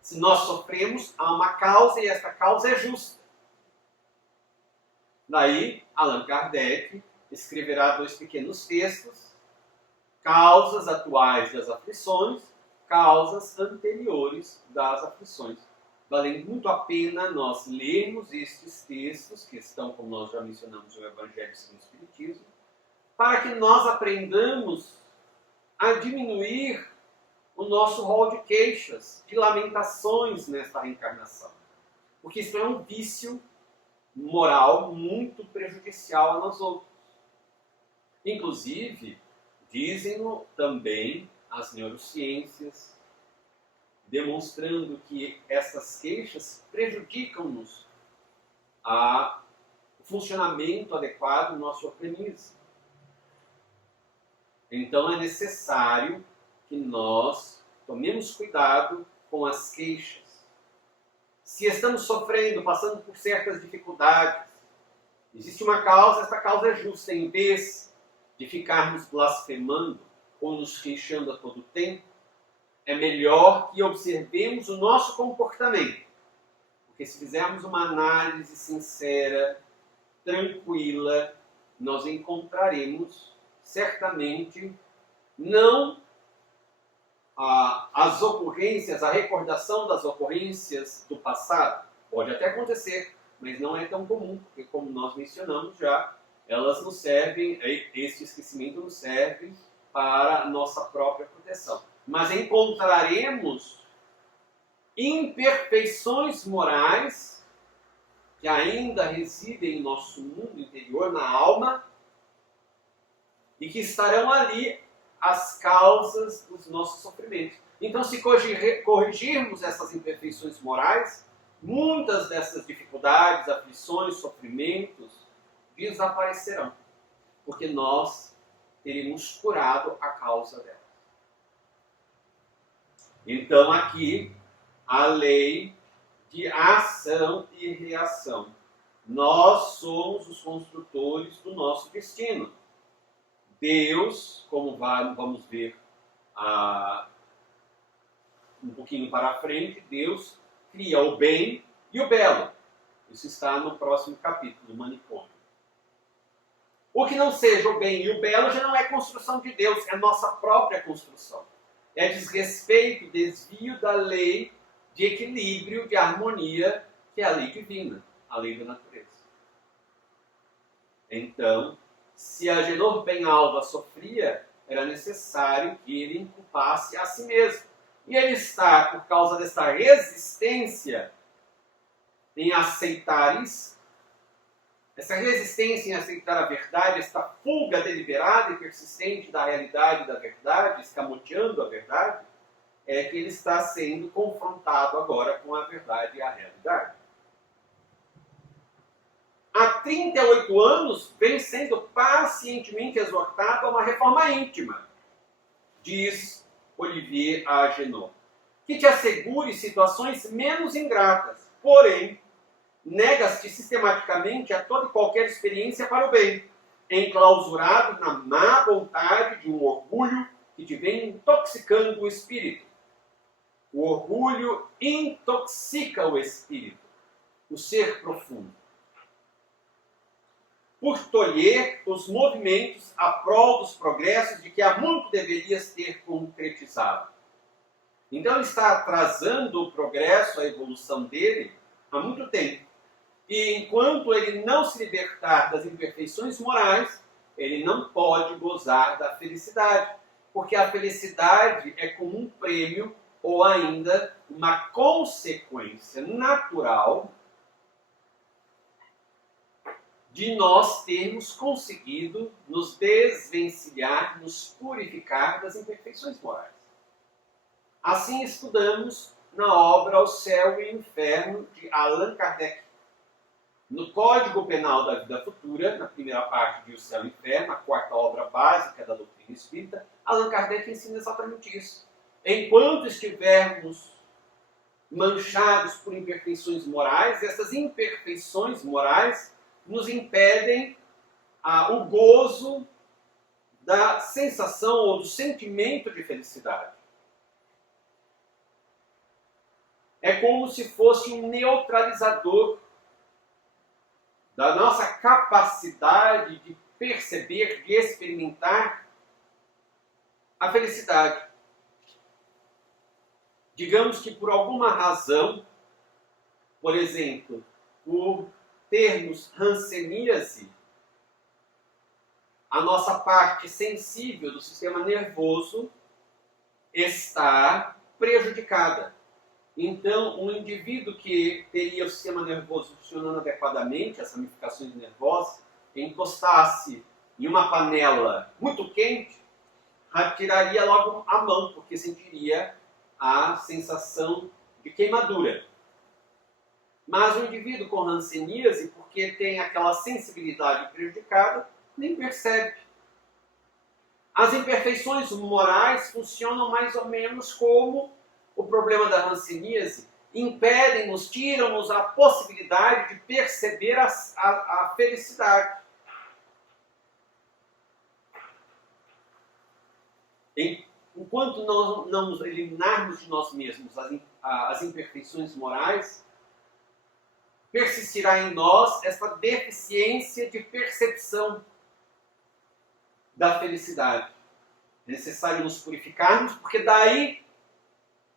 Se nós sofremos, há uma causa e esta causa é justa. Daí, Allan Kardec escreverá 2 pequenos textos, causas atuais das aflições, causas anteriores das aflições. Valendo muito a pena nós lermos estes textos, que estão, como nós já mencionamos, no Evangelho segundo o Espiritismo, para que nós aprendamos a diminuir o nosso rol de queixas, de lamentações nesta reencarnação. Porque isso é um vício moral muito prejudicial a nós outros. Inclusive, dizem-no também as neurociências, demonstrando que essas queixas prejudicam-nos o funcionamento adequado do nosso organismo. Então é necessário que nós tomemos cuidado com as queixas. Se estamos sofrendo, passando por certas dificuldades, existe uma causa, esta causa é justa. Em vez de ficarmos blasfemando ou nos queixando a todo tempo, é melhor que observemos o nosso comportamento. Porque se fizermos uma análise sincera, tranquila, nós encontraremos certamente não as ocorrências, a recordação das ocorrências do passado. Pode até acontecer, mas não é tão comum, porque como nós mencionamos já, elas nos servem, este esquecimento nos serve para a nossa própria proteção. Mas encontraremos imperfeições morais que ainda residem em nosso mundo interior, na alma, e que estarão ali as causas dos nossos sofrimentos. Então, se corrigirmos essas imperfeições morais, muitas dessas dificuldades, aflições, sofrimentos desaparecerão, porque nós teremos curado a causa delas. Então, aqui, a lei de ação e reação. Nós somos os construtores do nosso destino. Deus, como vamos ver um pouquinho para frente, Deus cria o bem e o belo. Isso está no próximo capítulo, do Manicômio. O que não seja o bem e o belo já não é construção de Deus, é nossa própria construção. É desrespeito, desvio da lei de equilíbrio, de harmonia, que é a lei divina, a lei da natureza. Então, se Agenor Penhalva sofria, era necessário que ele inculpasse a si mesmo. E ele está, por causa dessa resistência em aceitar isso, essa resistência em aceitar a verdade, esta fuga deliberada e persistente da realidade e da verdade, escamoteando a verdade, é que ele está sendo confrontado agora com a verdade e a realidade. Há 38 anos vem sendo pacientemente exortado a uma reforma íntima, diz Olivier a Agenor, que te assegure situações menos ingratas, porém, negas-te sistematicamente a toda e qualquer experiência para o bem, enclausurado na má vontade de um orgulho que te vem intoxicando o espírito. O orgulho intoxica o espírito, o ser profundo, por tolher os movimentos a prol dos progressos de que há muito deverias ter concretizado. Então ele está atrasando o progresso, a evolução dele, há muito tempo. E enquanto ele não se libertar das imperfeições morais, ele não pode gozar da felicidade. Porque a felicidade é como um prêmio ou ainda uma consequência natural de nós termos conseguido nos desvencilhar, nos purificar das imperfeições morais. Assim estudamos na obra O Céu e o Inferno, de Allan Kardec. No Código Penal da Vida Futura, na primeira parte de O Céu e o Inferno, a quarta obra básica da doutrina espírita, Allan Kardec ensina exatamente isso. Enquanto estivermos manchados por imperfeições morais, essas imperfeições morais nos impedem o gozo da sensação ou do sentimento de felicidade. É como se fosse um neutralizador da nossa capacidade de perceber, de experimentar a felicidade. Digamos que por alguma razão, por exemplo, por termos hanseníase, a nossa parte sensível do sistema nervoso está prejudicada. Então, um indivíduo que teria o sistema nervoso funcionando adequadamente, as ramificações nervosas, encostasse em uma panela muito quente, retiraria logo a mão, porque sentiria a sensação de queimadura. Mas o indivíduo com hanseníase, porque tem aquela sensibilidade prejudicada, nem percebe. As imperfeições morais funcionam mais ou menos como o problema da hanseníase, impedem-nos, tiram-nos a possibilidade de perceber a felicidade. Enquanto nós não nos eliminarmos de nós mesmos as imperfeições morais, persistirá em nós essa deficiência de percepção da felicidade. É necessário nos purificarmos, porque daí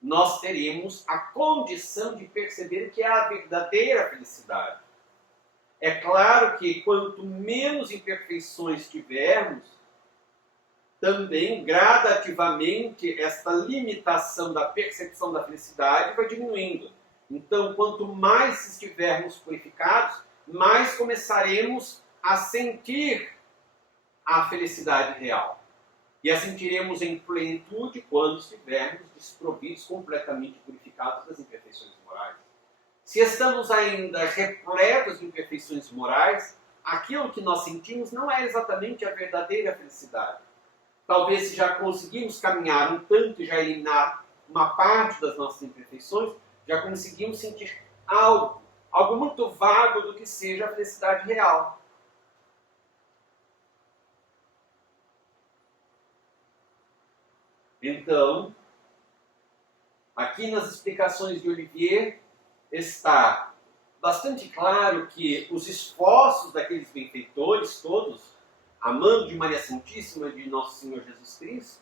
nós teremos a condição de perceber o que é a verdadeira felicidade. É claro que quanto menos imperfeições tivermos, também gradativamente esta limitação da percepção da felicidade vai diminuindo. Então, quanto mais estivermos purificados, mais começaremos a sentir a felicidade real. E a sentiremos em plenitude quando estivermos desprovidos, completamente purificados das imperfeições morais. Se estamos ainda repletos de imperfeições morais, aquilo que nós sentimos não é exatamente a verdadeira felicidade. Talvez se já conseguimos caminhar um tanto e já eliminar uma parte das nossas imperfeições, já conseguimos sentir algo muito vago do que seja a felicidade real. Então, aqui nas explicações de Olivier está bastante claro que os esforços daqueles benfeitores todos, amando de Maria Santíssima de Nosso Senhor Jesus Cristo,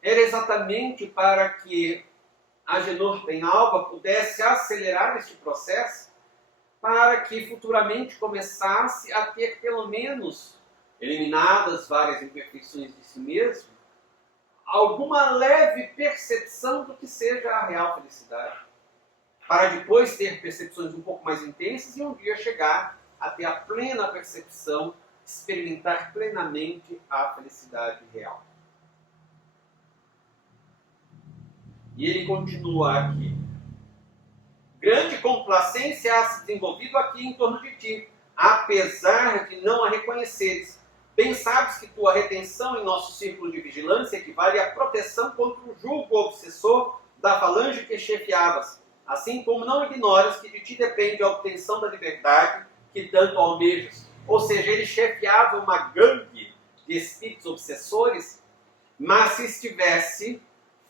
era exatamente para que Agenor Penhalva pudesse acelerar este processo, para que futuramente começasse a ter, pelo menos, eliminadas várias imperfeições de si mesmo, alguma leve percepção do que seja a real felicidade. Para depois ter percepções um pouco mais intensas e um dia chegar a ter a plena percepção, experimentar plenamente a felicidade real. E ele continua aqui. Grande complacência há se desenvolvido aqui em torno de ti, apesar de não a reconheceres. Bem sabes que tua retenção em nosso círculo de vigilância equivale à proteção contra o julgo obsessor da falange que chefiavas, assim como não ignoras que de ti depende a obtenção da liberdade que tanto almejas. Ou seja, ele chefiava uma gangue de espíritos obsessores, mas se estivesse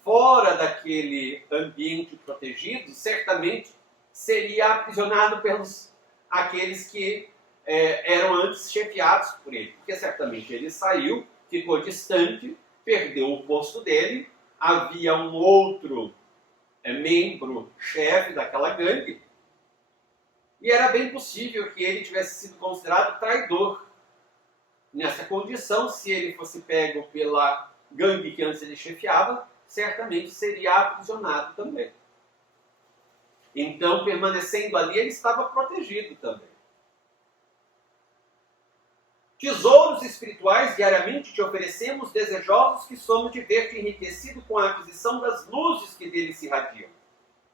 fora daquele ambiente protegido, certamente seria aprisionado pelos aqueles que eram antes chefiados por ele. Porque certamente ele saiu, ficou distante, perdeu o posto dele, havia um outro membro, chefe daquela gangue, e era bem possível que ele tivesse sido considerado traidor. Nessa condição, se ele fosse pego pela gangue que antes ele chefiava, certamente seria aprisionado também. Então, permanecendo ali, ele estava protegido também. Tesouros espirituais diariamente te oferecemos, desejosos que somos de ver-te enriquecido com a aquisição das luzes que dele se irradiam.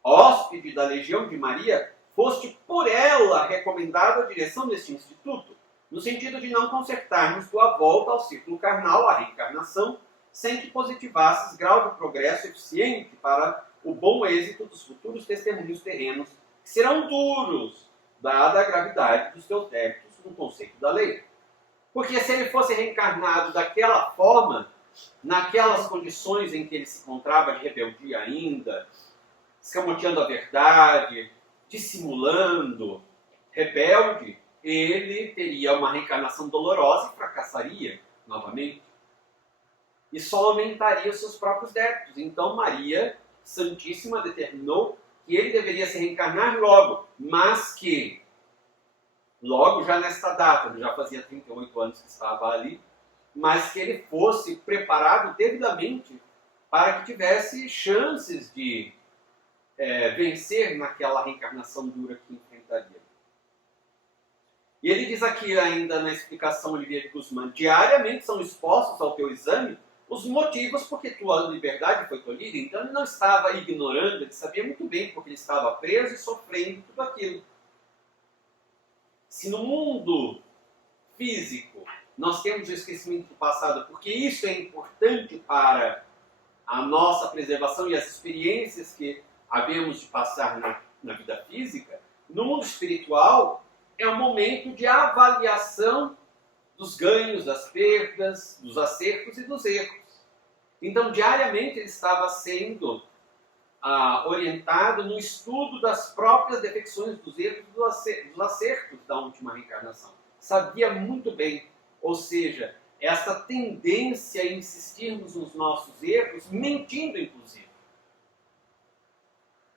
Hóspede da Legião de Maria, foste por ela recomendado à direção deste instituto, no sentido de não consertarmos tua volta ao círculo carnal, à reencarnação, sem que positivasses grau de progresso eficiente para o bom êxito dos futuros testemunhos terrenos, que serão duros, dada a gravidade dos teus débitos no conceito da lei. Porque se ele fosse reencarnado daquela forma, naquelas condições em que ele se encontrava de rebeldia ainda, escamoteando a verdade, dissimulando, rebelde, ele teria uma reencarnação dolorosa e fracassaria novamente. E só aumentaria os seus próprios débitos. Então Maria Santíssima determinou que ele deveria se reencarnar logo, mas que, logo já nesta data, ele já fazia 38 anos que estava ali, mas que ele fosse preparado devidamente para que tivesse chances de vencer naquela reencarnação dura que enfrentaria. E ele diz aqui ainda na explicação Olivier de Guzmán: diariamente são expostos ao teu exame os motivos porque tua liberdade foi tolhida. Então ele não estava ignorando, ele sabia muito bem porque ele estava preso e sofrendo tudo aquilo. Se no mundo físico nós temos o esquecimento do passado, porque isso é importante para a nossa preservação e as experiências que havemos de passar na vida física, no mundo espiritual é um momento de avaliação dos ganhos, das perdas, dos acertos e dos erros. Então, diariamente ele estava sendo orientado no estudo das próprias defecções, dos erros e dos acertos da última reencarnação. Sabia muito bem, ou seja, essa tendência a insistirmos nos nossos erros, mentindo inclusive.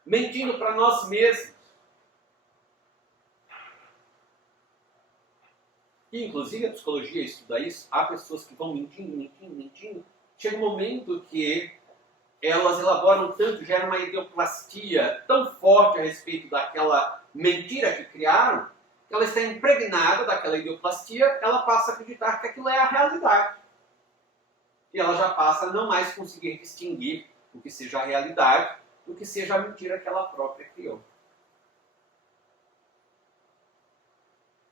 Mentindo para nós mesmos. E, inclusive, a psicologia estuda isso. Há pessoas que vão mentindo. Chega um momento que elas elaboram tanto, geram uma idioplastia tão forte a respeito daquela mentira que criaram, que ela está impregnada daquela idioplastia, ela passa a acreditar que aquilo é a realidade. E ela já passa a não mais conseguir distinguir o que seja a realidade do que seja a mentira que ela própria criou.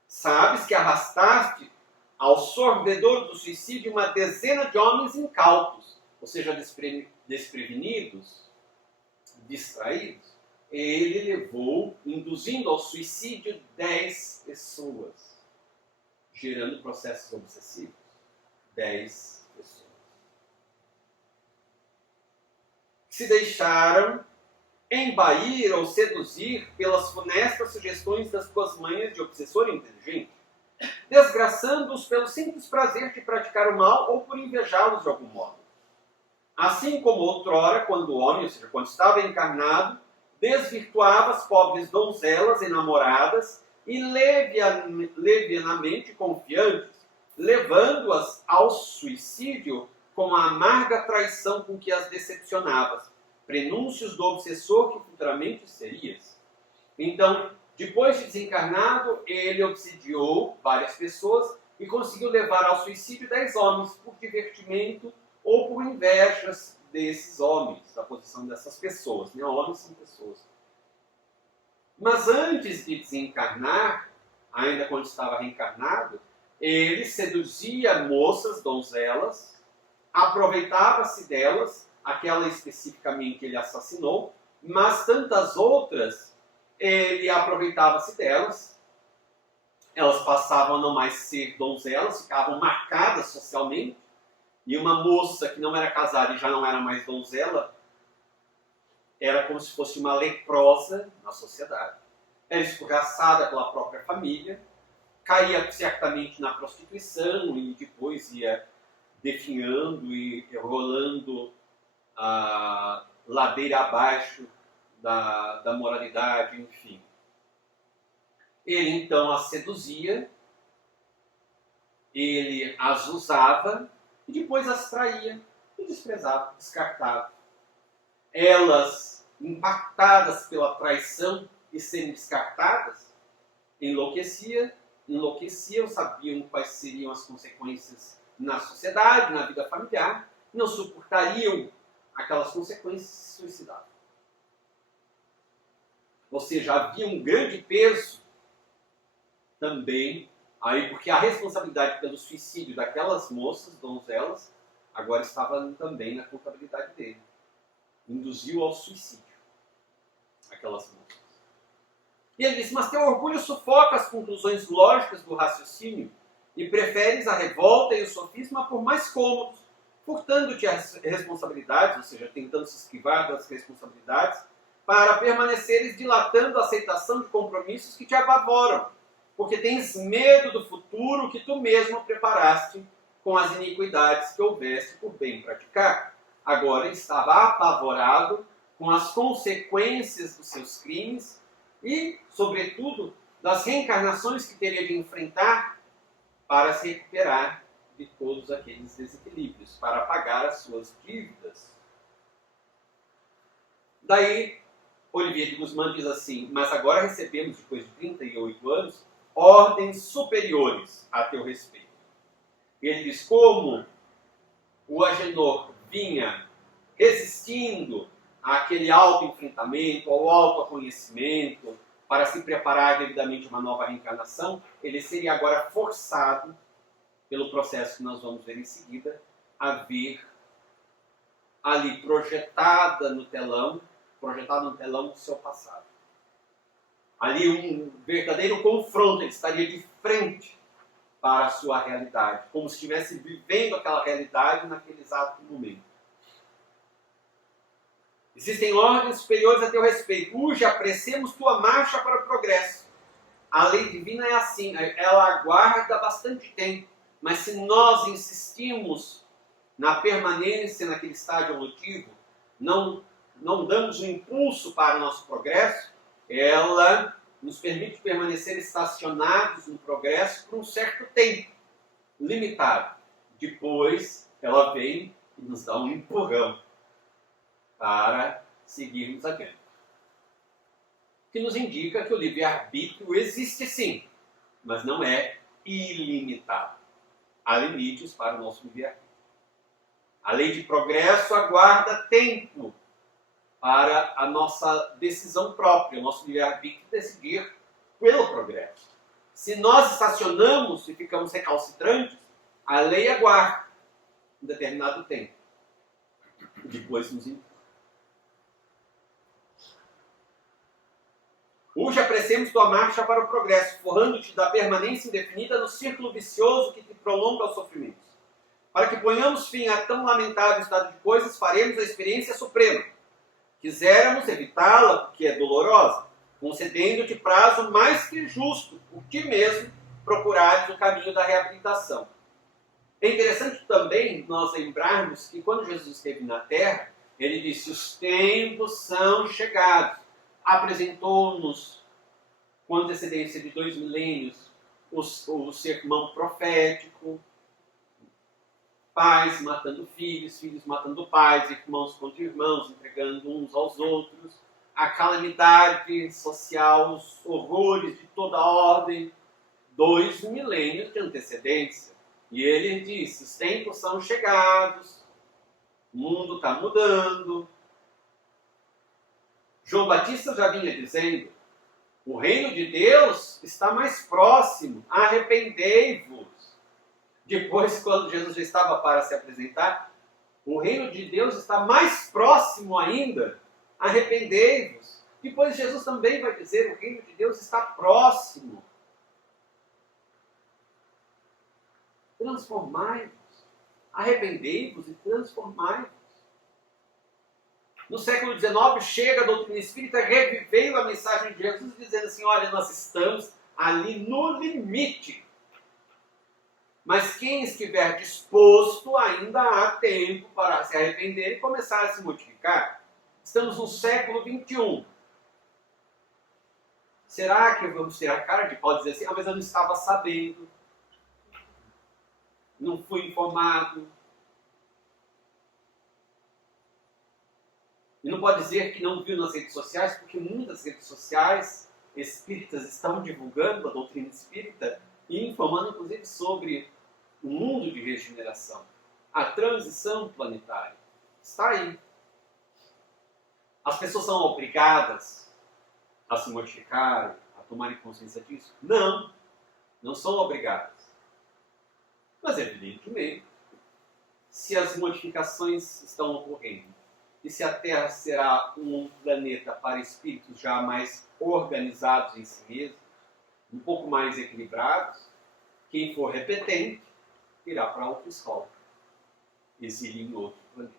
Sabes que arrastaste ao sorvedor do suicídio uma dezena de homens incautos, ou seja, desprevenidos, distraídos. Ele levou, induzindo ao suicídio 10 pessoas, gerando processos obsessivos. 10 pessoas. Se deixaram embair ou seduzir pelas funestas sugestões das tuas manhas de obsessor inteligente, desgraçando-os pelo simples prazer de praticar o mal ou por invejá-los de algum modo. Assim como outrora, quando o homem, ou seja, quando estava encarnado, desvirtuava as pobres donzelas enamoradas e levianamente confiantes, levando-as ao suicídio com a amarga traição com que as decepcionavas, prenúncios do obsessor que futuramente serias. Então, depois de desencarnado, ele obsidiou várias pessoas e conseguiu levar ao suicídio 10 homens por divertimento ou por invejas desses homens, da posição dessas pessoas. Né? Homens são pessoas. Mas antes de desencarnar, ainda quando estava reencarnado, ele seduzia moças, donzelas, aproveitava-se delas, aquela especificamente ele assassinou, mas tantas outras ele aproveitava-se delas, elas passavam a não mais ser donzelas, ficavam marcadas socialmente, e uma moça que não era casada e já não era mais donzela, era como se fosse uma leprosa na sociedade. Era escorraçada pela própria família, caía certamente na prostituição e depois ia definhando e rolando a ladeira abaixo da moralidade, enfim. Ele então as seduzia, ele as usava e depois as traía e desprezava, descartava. Elas, impactadas pela traição e sendo descartadas, enlouqueciam, sabiam quais seriam as consequências na sociedade, na vida familiar, não suportariam aquelas consequências e se suicidavam. Ou seja, havia um grande peso também aí, porque a responsabilidade pelo suicídio daquelas moças, donzelas, agora estava também na contabilidade dele. Induziu ao suicídio aquelas moças. E ele disse, mas teu orgulho sufoca as conclusões lógicas do raciocínio e preferes a revolta e o sofisma por mais cômodos, furtando-te as responsabilidades, ou seja, tentando se esquivar das responsabilidades, para permaneceres dilatando a aceitação de compromissos que te apavoram, porque tens medo do futuro que tu mesmo preparaste com as iniquidades que houveste por bem praticar. Agora estava apavorado com as consequências dos seus crimes e, sobretudo, das reencarnações que teria de enfrentar para se recuperar de todos aqueles desequilíbrios, para pagar as suas dívidas. Daí, Olivier de Guzmán diz assim, mas agora recebemos, depois de 38 anos, ordens superiores a teu respeito. Ele diz, como o Agenor vinha resistindo àquele auto-enfrentamento, ao auto-conhecimento, para se preparar devidamente uma nova reencarnação, ele seria agora forçado, pelo processo que nós vamos ver em seguida, a ver ali projetado no telão o seu passado. Ali um verdadeiro confronto, ele estaria de frente para a sua realidade, como se estivesse vivendo aquela realidade naquele exato momento. Existem ordens superiores a teu respeito. Urge, apressemos tua marcha para o progresso. A lei divina é assim, ela aguarda bastante tempo, mas se nós insistimos na permanência naquele estágio evolutivo, não damos um impulso para o nosso progresso, ela nos permite permanecer estacionados no progresso por um certo tempo, limitado. Depois, ela vem e nos dá um empurrão para seguirmos adiante. O que nos indica que o livre-arbítrio existe sim, mas não é ilimitado. Há limites para o nosso livre-arbítrio. A lei de progresso aguarda tempo para a nossa decisão própria, o nosso livre-arbítrio decidir pelo progresso. Se nós estacionamos e ficamos recalcitrantes, a lei aguarda um determinado tempo. E depois nos impõe. Urge, apressemos tua marcha para o progresso, forrando-te da permanência indefinida no círculo vicioso que te prolonga os sofrimentos. Para que ponhamos fim a tão lamentável estado de coisas, faremos a experiência suprema. Quiséramos evitá-la, porque é dolorosa, concedendo-te prazo mais que justo, por ti mesmo procurares o caminho da reabilitação. É interessante também nós lembrarmos que quando Jesus esteve na Terra, ele disse, os tempos são chegados. Apresentou-nos, com antecedência de 2 milênios, o sermão profético, pais matando filhos, filhos matando pais, irmãos contra irmãos, entregando uns aos outros, a calamidade social, os horrores de toda ordem, 2 milênios de antecedência. E ele disse, os tempos são chegados, o mundo está mudando. João Batista já vinha dizendo, o reino de Deus está mais próximo, arrependei-vos. Depois, quando Jesus já estava para se apresentar, o reino de Deus está mais próximo ainda, arrependei-vos. Depois Jesus também vai dizer, o reino de Deus está próximo. Transformai-vos, arrependei-vos e transformai-vos. No século XIX, chega a doutrina espírita, revivendo a mensagem de Jesus, dizendo assim, olha, nós estamos ali no limite. Mas quem estiver disposto, ainda há tempo para se arrepender e começar a se modificar. Estamos no século XXI. Será que vamos ter a cara de pau dizer assim, mas eu não estava sabendo, não fui informado? E não pode dizer que não viu nas redes sociais, porque muitas redes sociais espíritas estão divulgando a doutrina espírita e informando, inclusive, sobre o mundo de regeneração. A transição planetária está aí. As pessoas são obrigadas a se modificar, a tomarem consciência disso? Não, não são obrigadas. Mas, evidentemente, se as modificações estão ocorrendo, e se a Terra será um planeta para espíritos já mais organizados em si mesmos, um pouco mais equilibrados, quem for repetente irá para outra escola, exílio em outro planeta.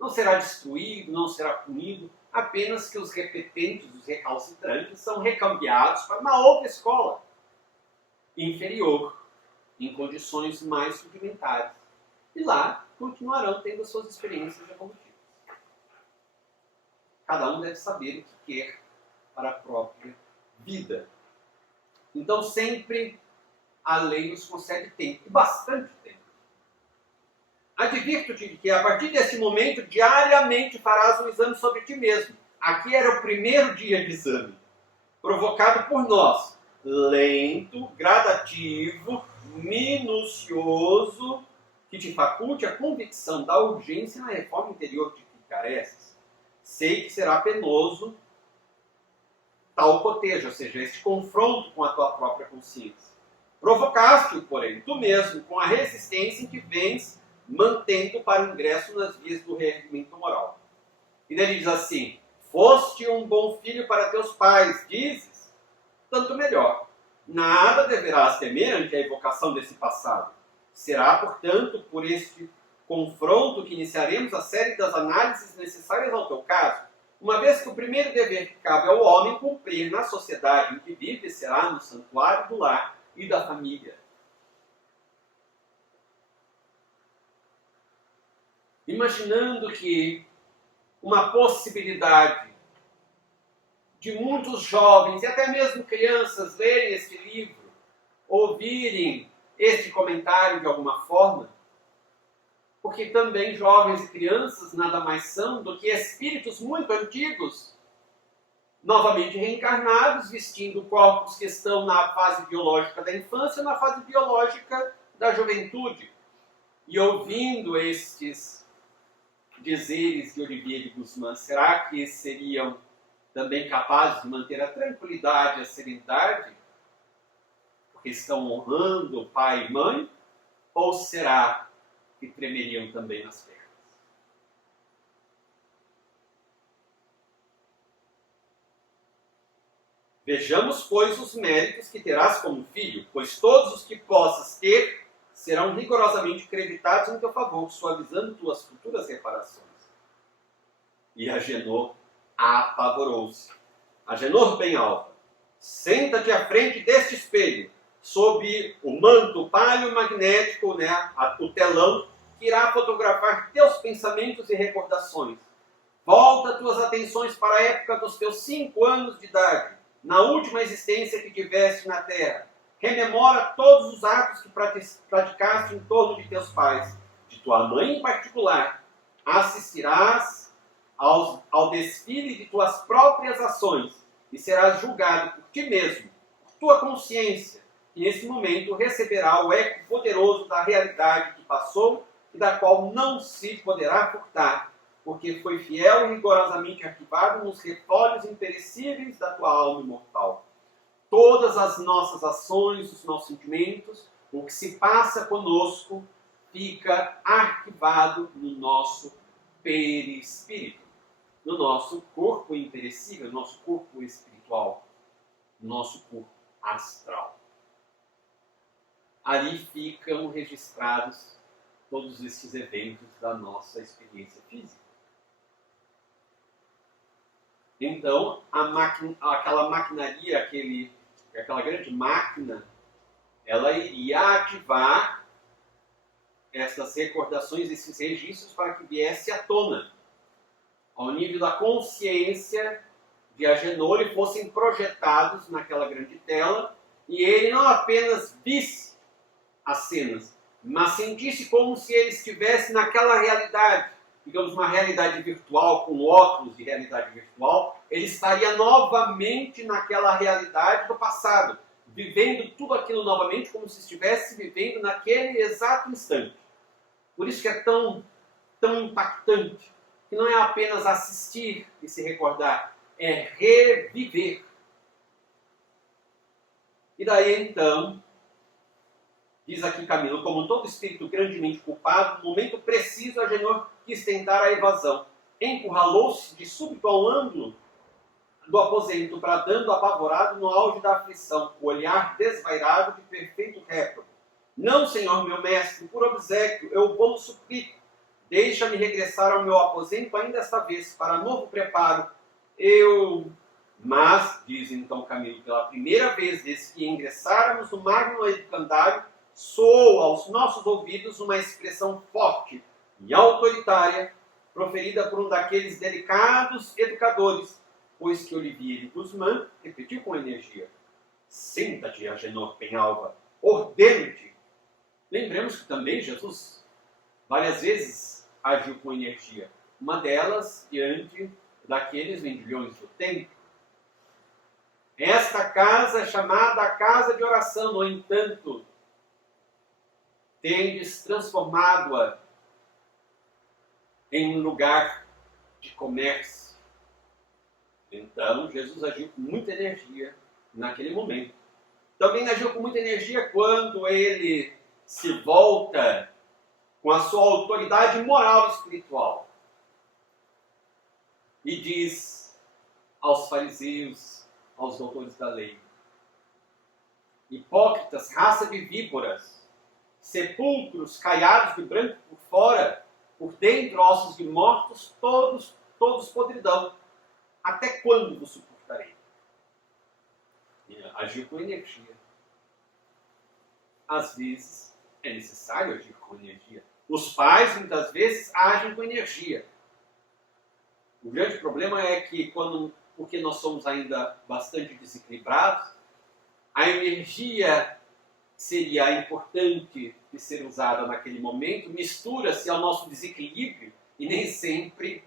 Não será destruído, não será punido, apenas que os repetentes, os recalcitrantes, são recambiados para uma outra escola, inferior, em condições mais rudimentares. E lá continuarão tendo as suas experiências evolutivas. Cada um deve saber o que quer para a própria vida. Então sempre a lei nos concede tempo, e bastante tempo. Advirto-te de que a partir desse momento, diariamente farás um exame sobre ti mesmo. Aqui era o primeiro dia de exame, provocado por nós. Lento, gradativo, minucioso, que te faculte a convicção da urgência na reforma interior de que careces. Sei que será penoso tal cotejo, ou seja, este confronto com a tua própria consciência. Provocaste-o, porém, tu mesmo, com a resistência em que vens mantendo para o ingresso nas vias do reerguimento moral. E daí ele diz assim, foste um bom filho para teus pais, dizes, tanto melhor. Nada deverás temer ante a evocação desse passado. Será, portanto, por este confronto que iniciaremos a série das análises necessárias ao teu caso, uma vez que o primeiro dever que cabe ao homem cumprir na sociedade em que vive será no santuário do lar e da família. Imaginando que uma possibilidade de muitos jovens e até mesmo crianças lerem este livro, ouvirem este comentário de alguma forma, porque também jovens e crianças nada mais são do que espíritos muito antigos, novamente reencarnados, vestindo corpos que estão na fase biológica da infância, na fase biológica da juventude, e ouvindo estes dizeres de Olivier de Guzmán, será que seriam também capazes de manter a tranquilidade e a serenidade, porque estão honrando pai e mãe, ou será que tremeriam também nas pernas? Vejamos, pois, os méritos que terás como filho, pois todos os que possas ter serão rigorosamente creditados em teu favor, suavizando tuas futuras reparações. E Agenor apavorou-se. Agenor bem alta, senta-te à frente deste espelho, sob o manto paleo-magnético, o telão, que irá fotografar teus pensamentos e recordações. Volta tuas atenções para a época dos teus 5 anos de idade, na última existência que tiveste na Terra. Rememora todos os atos que praticaste em torno de teus pais, de tua mãe em particular. Assistirás ao desfile de tuas próprias ações e serás julgado por ti mesmo, por tua consciência, que nesse momento receberá o eco poderoso da realidade que passou e da qual não se poderá furtar, porque foi fiel e rigorosamente arquivado nos refolhos imperecíveis da tua alma imortal. Todas as nossas ações, os nossos sentimentos, o que se passa conosco, fica arquivado no nosso perispírito, no nosso corpo imperecível, no nosso corpo espiritual, no nosso corpo astral. Ali ficam registrados todos esses eventos da nossa experiência física. Então, aquela maquinaria, aquela grande máquina, ela iria ativar essas recordações, esses registros, para que viesse à tona, ao nível da consciência de Agenor, e fossem projetados naquela grande tela, e ele não apenas visse as cenas, mas sentisse como se ele estivesse naquela realidade, digamos uma realidade virtual, com óculos de realidade virtual, ele estaria novamente naquela realidade do passado, vivendo tudo aquilo novamente como se estivesse vivendo naquele exato instante. Por isso que é tão impactante, que não é apenas assistir e se recordar, é reviver. E daí então, diz aqui Camilo, como todo espírito grandemente culpado, no momento preciso Agenor quis tentar a evasão. Encurralou-se de súbito ao ângulo do aposento, bradando apavorado no auge da aflição, o olhar desvairado de perfeito réprobo. Não, senhor meu mestre, por obséquio, eu vou suplico. Deixa-me regressar ao meu aposento ainda esta vez, para novo preparo. Mas, diz então Camilo, pela primeira vez desde que ingressáramos no magno educandário, soou aos nossos ouvidos uma expressão forte e autoritária, proferida por um daqueles delicados educadores, pois que Olivier de Guzmán repetiu com energia: senta-te, Agenor Penhalva, ordeno-te. Lembremos que também Jesus várias vezes agiu com energia, uma delas diante daqueles vendilhões do templo. Esta casa é chamada a casa de oração, no entanto, tendes transformado-a em um lugar de comércio. Então, Jesus agiu com muita energia naquele momento. Também agiu com muita energia quando ele se volta com a sua autoridade moral e espiritual e diz aos fariseus, aos doutores da lei: hipócritas, raça de víboras, sepulcros caiados de branco por fora, por dentro ossos de mortos, todos podridão. Até quando vos suportarei? Agir com energia. Às vezes é necessário agir com energia. Os pais muitas vezes agem com energia. O grande problema é que porque nós somos ainda bastante desequilibrados, a energia seria importante de ser usada naquele momento, mistura-se ao nosso desequilíbrio e nem sempre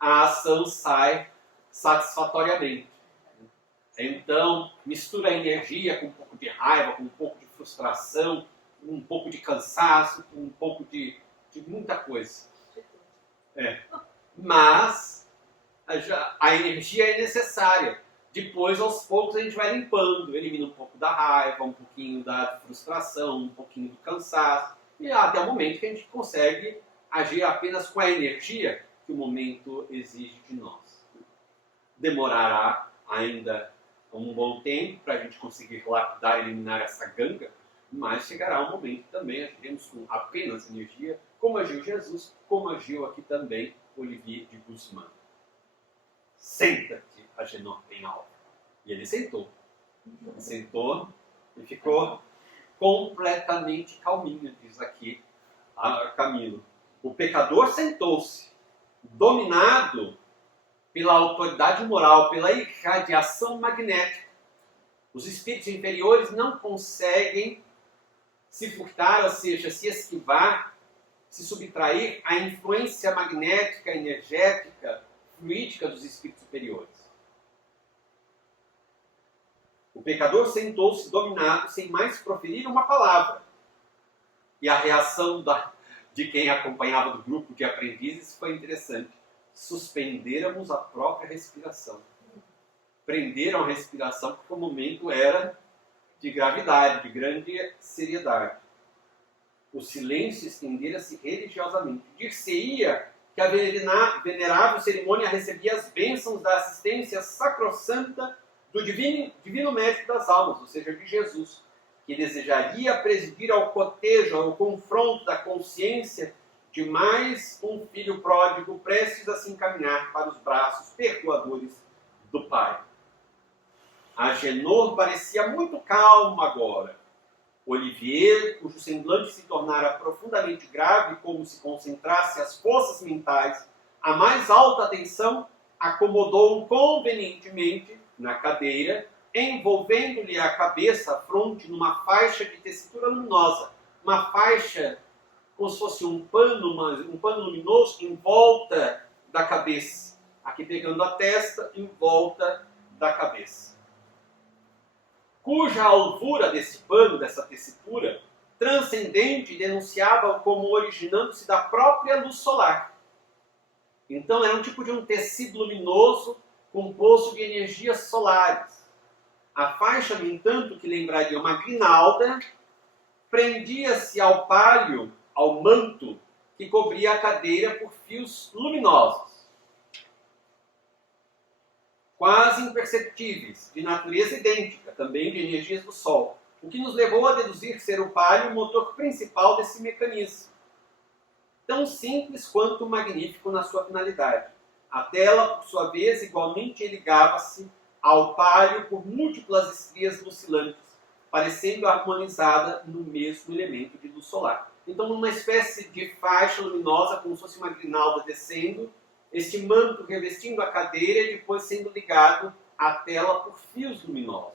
a ação sai satisfatoriamente. Então, mistura a energia com um pouco de raiva, com um pouco de frustração, um pouco de cansaço, com um pouco de muita coisa. Mas a energia é necessária. Depois, aos poucos, a gente vai limpando, elimina um pouco da raiva, um pouquinho da frustração, um pouquinho do cansaço, e até o momento que a gente consegue agir apenas com a energia que o momento exige de nós. Demorará ainda um bom tempo para a gente conseguir lapidar e eliminar essa ganga, mas chegará um momento também, agiremos com apenas energia, como agiu Jesus, como agiu aqui também Olivier de Guzmán. Senta-te, Agenor Penhalva. E ele sentou. Ele sentou e ficou completamente calminho, diz aqui a Camilo. O pecador sentou-se, dominado pela autoridade moral, pela irradiação magnética. Os espíritos inferiores não conseguem se furtar, ou seja, se esquivar, se subtrair à influência magnética, energética, fluídica dos espíritos superiores. O pecador sentou-se dominado, sem mais proferir uma palavra. E a reação de quem acompanhava do grupo de aprendizes foi interessante. Suspendêramos a própria respiração. Prenderam a respiração porque o momento era de gravidade, de grande seriedade. O silêncio estendera-se religiosamente. Dir-se-ia que a venerável cerimônia recebia as bênçãos da assistência sacrossanta do divino médico das almas, ou seja, de Jesus, que desejaria presidir ao cotejo, ao confronto da consciência de mais um filho pródigo prestes a se encaminhar para os braços perdoadores do pai. Agenor parecia muito calmo agora. Olivier, cujo semblante se tornara profundamente grave, como se concentrasse as forças mentais à mais alta tensão, acomodou-o convenientemente na cadeira, envolvendo-lhe a cabeça, a fronte, numa faixa de tecitura luminosa. Uma faixa, como se fosse um pano luminoso em volta da cabeça. Aqui pegando a testa, em volta da cabeça. Cuja alvura desse pano, dessa tessitura, transcendente, denunciava como originando-se da própria luz solar. Então era um tipo de um tecido luminoso composto de energias solares. A faixa, no entanto, que lembraria uma grinalda, prendia-se ao pálio, ao manto, que cobria a cadeira por fios luminosos, quase imperceptíveis, de natureza idêntica, também de energias do Sol, o que nos levou a deduzir ser o pálio o motor principal desse mecanismo, tão simples quanto magnífico na sua finalidade. A tela, por sua vez, igualmente ligava-se ao pálio por múltiplas estrias oscilantes, parecendo harmonizada no mesmo elemento de luz solar. Então, numa espécie de faixa luminosa, como se fosse uma grinalda descendo, este manto revestindo a cadeira e depois sendo ligado à tela por fios luminosos.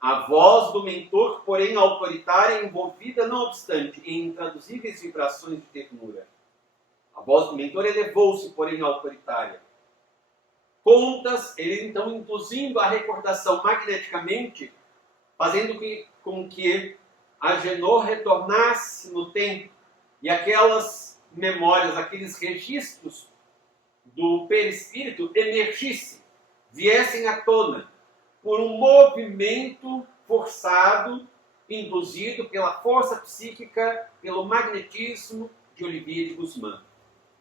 A voz do mentor, porém autoritária, envolvida, não obstante, em intraduzíveis vibrações de ternura. A voz do mentor elevou-se, porém autoritária. Contas, ele então induzindo a recordação magneticamente, fazendo com que Agenor retornasse no tempo e aquelas memórias, aqueles registros do perispírito emergissem, viessem à tona, por um movimento forçado, induzido pela força psíquica, pelo magnetismo de Olivier de Guzmán.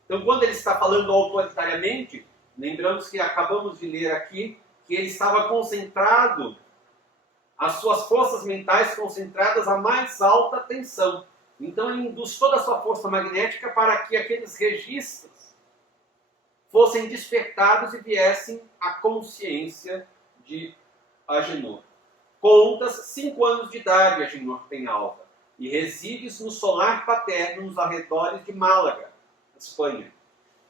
Então, quando ele está falando autoritariamente, lembramos que acabamos de ler aqui que ele estava concentrado, as suas forças mentais concentradas à mais alta tensão. Então ele induz toda a sua força magnética para que aqueles registros fossem despertados e viessem à consciência de Agenor. Contas 5 anos de idade Agenor Penhalva e resides no solar paterno nos arredores de Málaga, Espanha.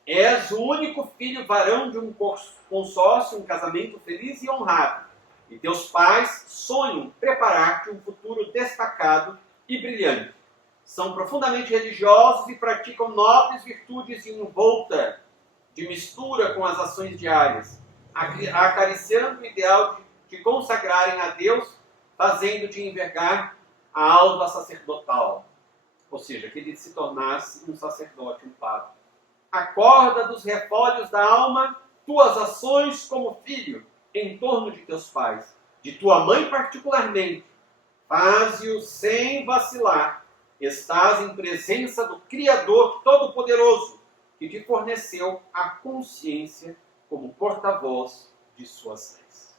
És o único filho varão de um consórcio, um casamento feliz e honrado. E teus pais sonham preparar-te um futuro destacado e brilhante. São profundamente religiosos e praticam nobres virtudes envolta de mistura com as ações diárias, acariciando o ideal de consagrarem a Deus, fazendo-te envergar a alva sacerdotal. Ou seja, que ele se tornasse um sacerdote, um padre. Acorda dos refólios da alma tuas ações como filho em torno de teus pais, de tua mãe particularmente. Faze-o sem vacilar. Estás em presença do Criador Todo-Poderoso, que te forneceu a consciência como porta-voz de suas leis.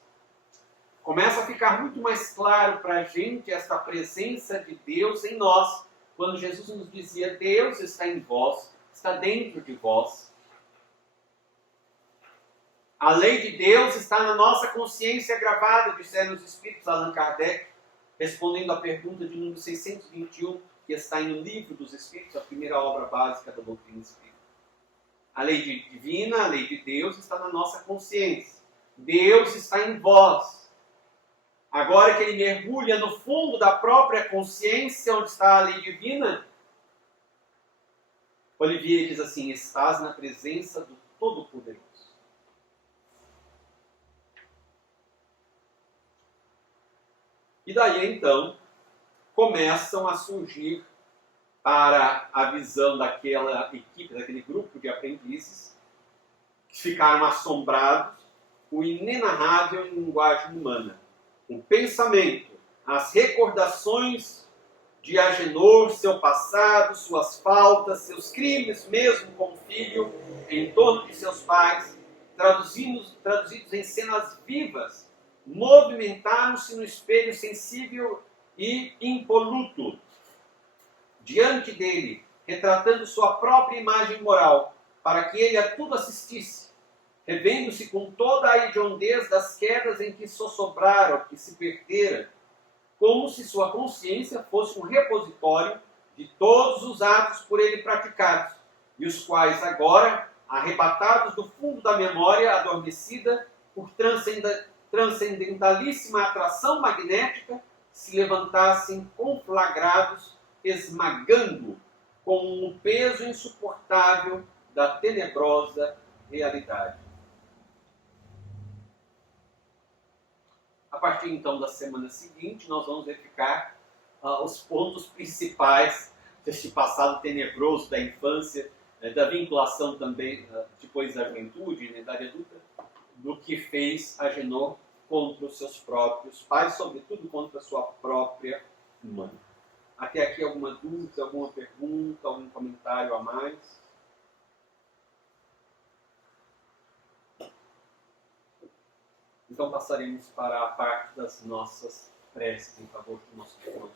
Começa a ficar muito mais claro para a gente esta presença de Deus em nós, quando Jesus nos dizia: Deus está em vós, está dentro de vós. A lei de Deus está na nossa consciência gravada, disseram os Espíritos Allan Kardec, respondendo à pergunta de número 621, que está em O Livro dos Espíritos, a primeira obra básica da doutrina espírita. A lei divina, a lei de Deus está na nossa consciência. Deus está em vós. Agora que ele mergulha no fundo da própria consciência, onde está a lei divina, Olivier diz assim: estás na presença do Todo-Poderoso. E daí então começam a surgir para a visão daquela equipe, daquele grupo de aprendizes, que ficaram assombrados, o inenarrável em linguagem humana. O pensamento, as recordações de Agenor, seu passado, suas faltas, seus crimes, mesmo como filho, em torno de seus pais, traduzidos em cenas vivas, movimentaram-se no espelho sensível e impoluto diante dele, retratando sua própria imagem moral, para que ele a tudo assistisse. revendo-se com toda a hediondez das quedas em que sossobrara, que se perdera, como se sua consciência fosse um repositório de todos os atos por ele praticados, e os quais agora, arrebatados do fundo da memória adormecida por transcendentalíssima atração magnética, se levantassem conflagrados, esmagando com o peso insuportável da tenebrosa realidade. A partir então da semana seguinte, nós vamos verificar os pontos principais deste passado tenebroso da infância, da vinculação também depois da juventude, da idade adulta, do que fez Agenor contra os seus próprios pais, sobretudo contra a sua própria mãe. Até aqui alguma dúvida, alguma pergunta, algum comentário a mais? Então passaremos para a parte das nossas preces em favor do nosso irmão.